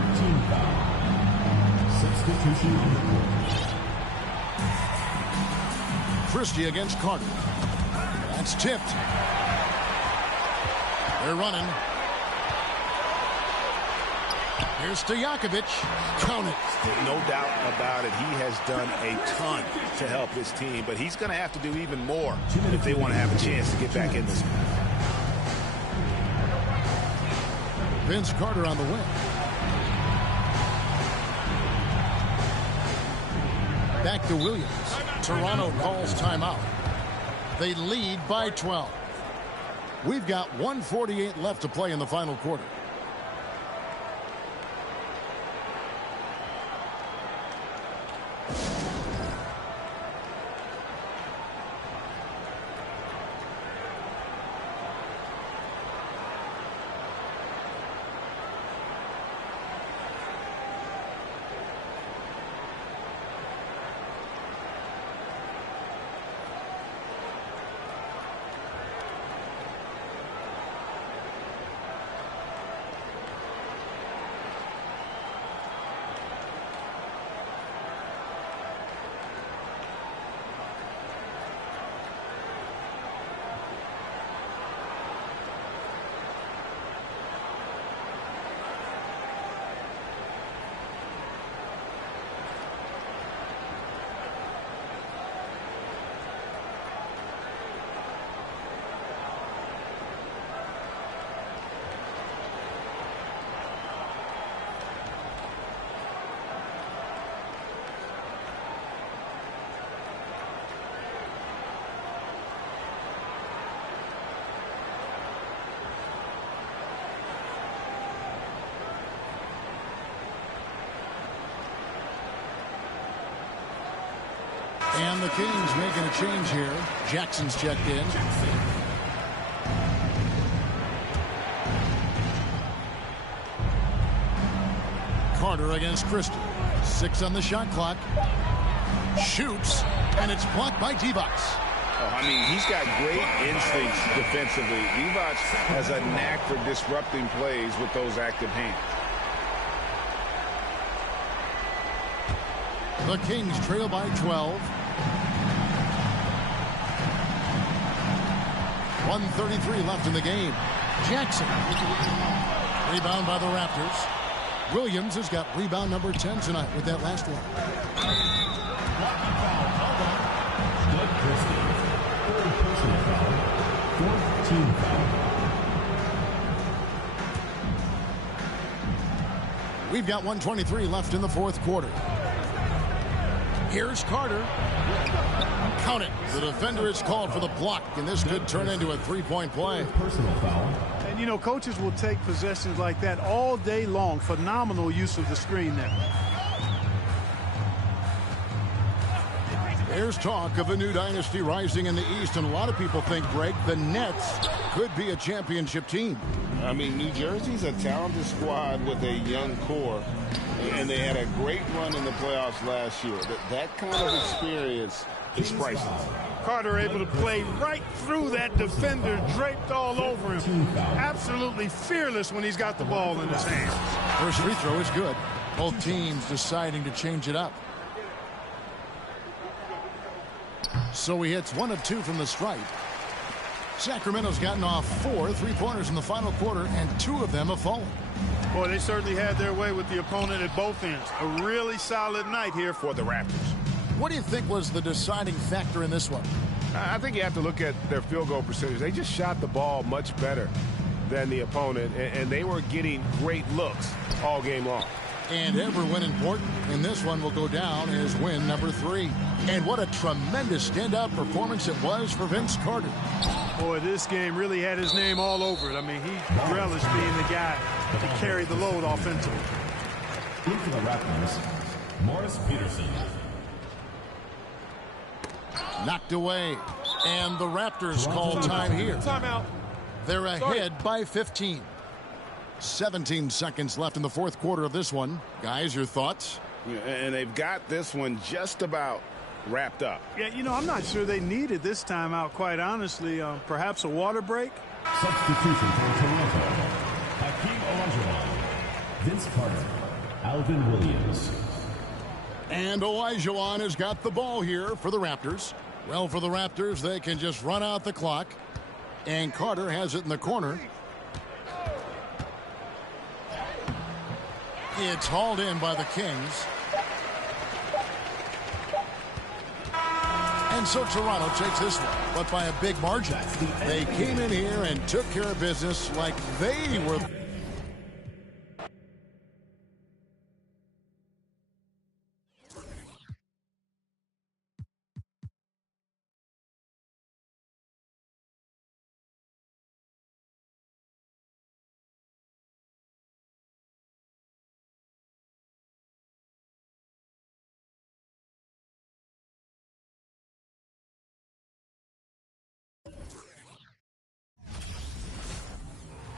Christie against Carter. That's tipped. They're running. Here's Stojakovic. Count it. No doubt about it. He has done a ton to help his team, but he's going to have to do even more if they want to have a chance to get back in this. Vince Carter on the wing. Back to Williams. Toronto calls timeout. They lead by 12. We've got 1:48 left to play in the final quarter. And the Kings making a change here. Jackson's checked in. Carter against Christie. 6 on the shot clock. Shoots, and it's blocked by Divac. Oh, I mean, he's got great instincts defensively. Divac has a knack for disrupting plays with those active hands. The Kings trail by 12. 1:33 left in the game. Jackson. Rebound by the Raptors. Williams has got rebound number 10 tonight with that last one. We've got 1:23 left in the fourth quarter. Here's Carter. Count it. The defender is called for the block, and this could turn into a three-point play. Personal foul. And, you know, coaches will take possessions like that all day long. Phenomenal use of the screen there. There's talk of a new dynasty rising in the East, and a lot of people think, Greg, the Nets could be a championship team. I mean, New Jersey's a talented squad with a young core, and they had a great run in the playoffs last year. That kind of experience is priceless. Carter able to play right through that defender, draped all over him. Absolutely fearless when he's got the ball in his hands. First free throw is good. Both teams deciding to change it up. So he hits 1 of 2 from the stripe. Sacramento's gotten off 4 3-pointers in the final quarter, and 2 of them have fallen. Boy, they certainly had their way with the opponent at both ends. A really solid night here for the Raptors. What do you think was the deciding factor in this one? I think you have to look at their field goal percentage. They just shot the ball much better than the opponent, and they were getting great looks all game long. And every win important, and this one will go down as win number 3. And what a tremendous standout performance it was for Vince Carter. Boy, this game really had his name all over it. I mean, he relished being the guy to carry the load offensively. In for the Raptors, Morris Peterson. Knocked away, and the Raptors call time here. Timeout. They're ahead by 15. 17 seconds left in the fourth quarter of this one. Guys, your thoughts? Yeah, and they've got this one just about wrapped up. Yeah, you know, I'm not sure they needed this timeout, quite honestly. Perhaps a water break? Substitution for Toronto. Hakeem Olajuwon. Vince Carter. Alvin Williams. And Olajuwon has got the ball here for the Raptors. Well, for the Raptors, they can just run out the clock. And Carter has it in the corner. It's hauled in by the Kings. And so Toronto takes this one, but by a big margin. They came in here and took care of business like they were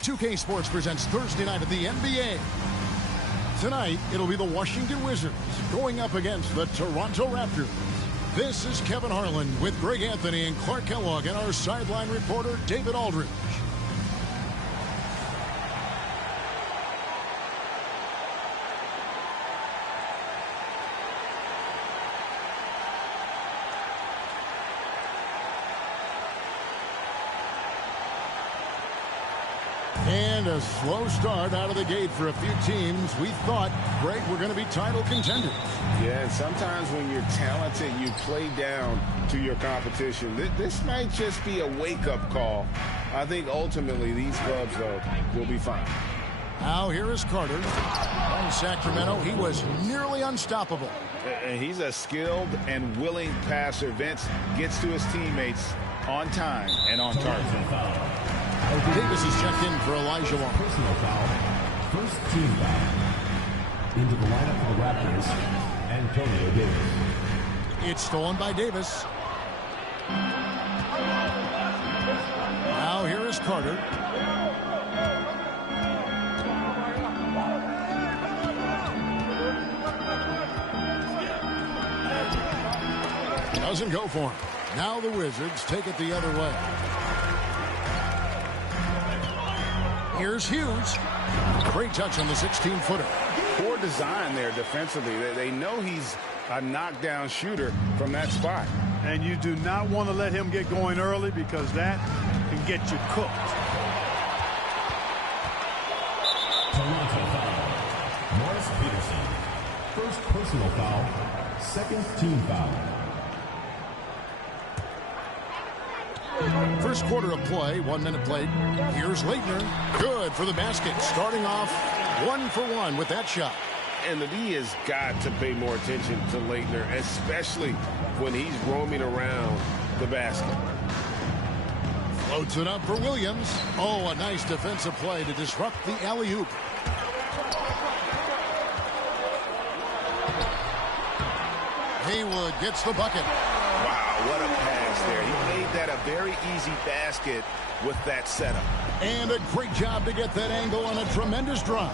2K Sports presents Thursday night of the NBA. Tonight, it'll be the Washington Wizards going up against the Toronto Raptors. This is Kevin Harlan with Greg Anthony and Clark Kellogg and our sideline reporter, David Aldridge. And a slow start out of the gate for a few teams. We thought, Greg, we're going to be title contenders. Yeah, and sometimes when you're talented, you play down to your competition. This might just be a wake-up call. I think ultimately these clubs, though, will be fine. Now here is Carter. In Sacramento, he was nearly unstoppable. And he's a skilled and willing passer. Vince gets to his teammates on time and on target. Davis is checked in for Elijah Wall. Personal foul. First team foul. Into the lineup for the Raptors, Antonio Davis. It's stolen by Davis. Now here is Carter. Doesn't go for him. Now the Wizards take it the other way. Here's Hughes. Great touch on the 16-footer. Poor design there defensively. They know he's a knockdown shooter from that spot. And you do not want to let him get going early because that can get you cooked. Toronto foul. Morris Peterson. First personal foul. Second team foul. First quarter of play, 1 minute played. Here's Leitner. Good for the basket. Starting off 1 for 1 with that shot. And the D has got to pay more attention to Leitner, especially when he's roaming around the basket. Floats it up for Williams. Oh, a nice defensive play to disrupt the alley-oop. Haywood gets the bucket. Wow, what a pass there. He made that a very easy basket with that setup. And a great job to get that angle on a tremendous drive.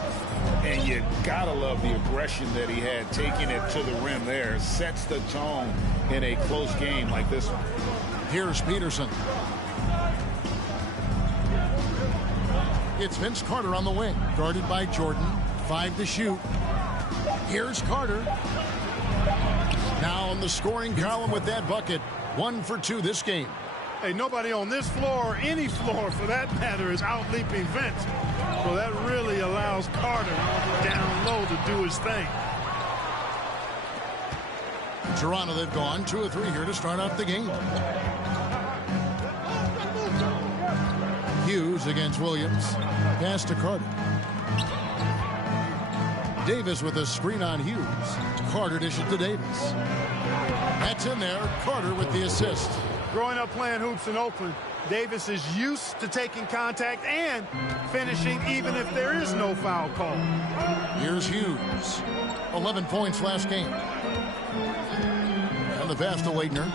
And you gotta love the aggression that he had taking it to the rim there. Sets the tone in a close game like this one. Here's Peterson. It's Vince Carter on the wing, guarded by Jordan. 5 to shoot. Here's Carter. Now on the scoring column with that bucket. 1 for 2 this game. Hey, nobody on this floor, or any floor for that matter, is out-leaping Vince. So that really allows Carter down low to do his thing. Toronto, they've gone 2 or 3 here to start off the game. Hughes against Williams. Pass to Carter. Davis with a screen on Hughes. Carter dishes to Davis. That's in there. Carter with the assist. Growing up playing hoops in Oakland, Davis is used to taking contact and finishing even if there is no foul call. Here's Hughes. 11 points last game. And the pass to Leitner.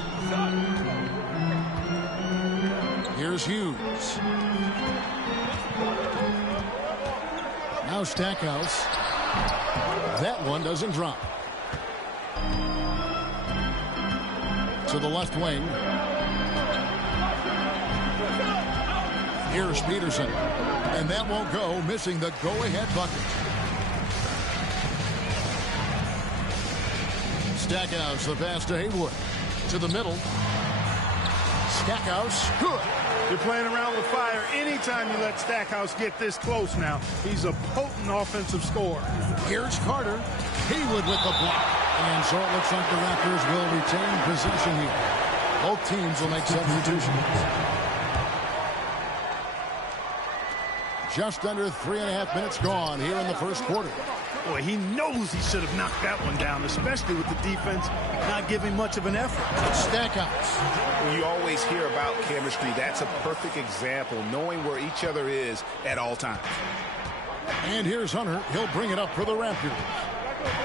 Here's Hughes. Now Stackhouse. That one doesn't drop. To the left wing. Here's Peterson. And that won't go, missing the go-ahead bucket. Stackhouse, the pass to Haywood. To the middle. Stackhouse, good. You're playing around with fire anytime you let Stackhouse get this close now. He's a potent offensive scorer. Here's Carter. Haywood with the block. And so it looks like the Raptors will retain possession here. Both teams will make substitutions. Just under 3.5 minutes gone here in the first quarter. Boy, he knows he should have knocked that one down, especially with the defense not giving much of an effort. Stackhouse. When you always hear about chemistry, that's a perfect example, knowing where each other is at all times. And here's Hunter. He'll bring it up for the Raptors.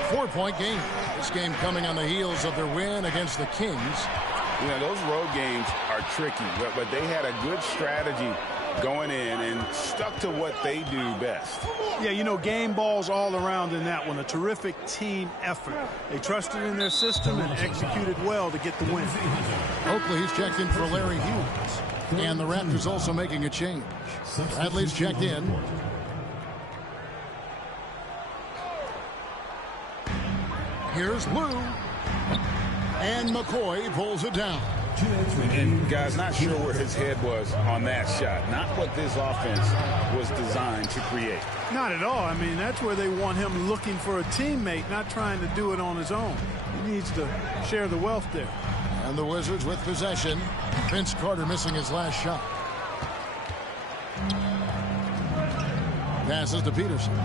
4-point game. This game coming on the heels of their win against the Kings. You know, those road games are tricky, but they had a good strategy going in and stuck to what they do best. Yeah, you know, game balls all around in that one. A terrific team effort. They trusted in their system and executed well to get the win. Oakley's checked in for Larry Hughes. And the Raptors also making a change. Bradley's checked in. Here's Lou. And McCoy pulls it down. And guys, not sure where his head was on that shot. Not what this offense was designed to create. Not at all. I mean, that's where they want him looking for a teammate, not trying to do it on his own. He needs to share the wealth there. And the Wizards with possession. Vince Carter missing his last shot. Passes to Peterson.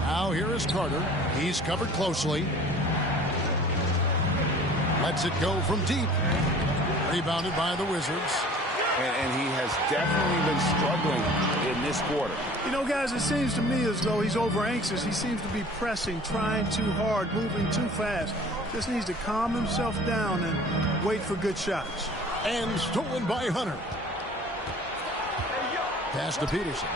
Now here is Carter. He's covered closely. Lets it go from deep. Rebounded by the Wizards. And he has definitely been struggling in this quarter. You know, guys, it seems to me as though he's over anxious. He seems to be pressing, trying too hard, moving too fast. Just needs to calm himself down and wait for good shots. And stolen by Hunter. Pass to Peterson.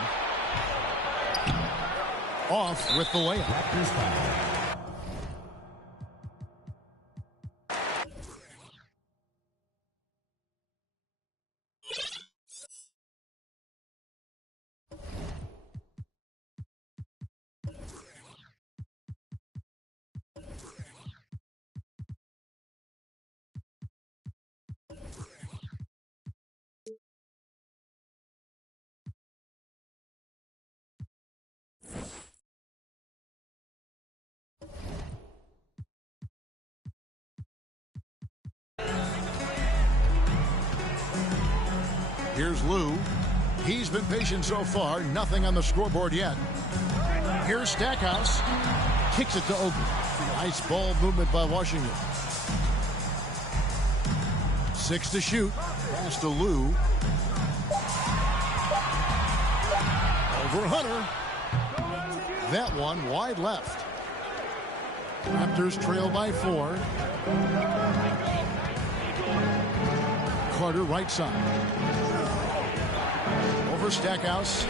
Off with the layup. Here's Lou. He's been patient so far. Nothing on the scoreboard yet. Here's Stackhouse. Kicks it to Oakley. Nice ball movement by Washington. 6 to shoot. Pass to Lou. Over Hunter. That one wide left. Raptors trail by 4. Carter right side. Over Stackhouse.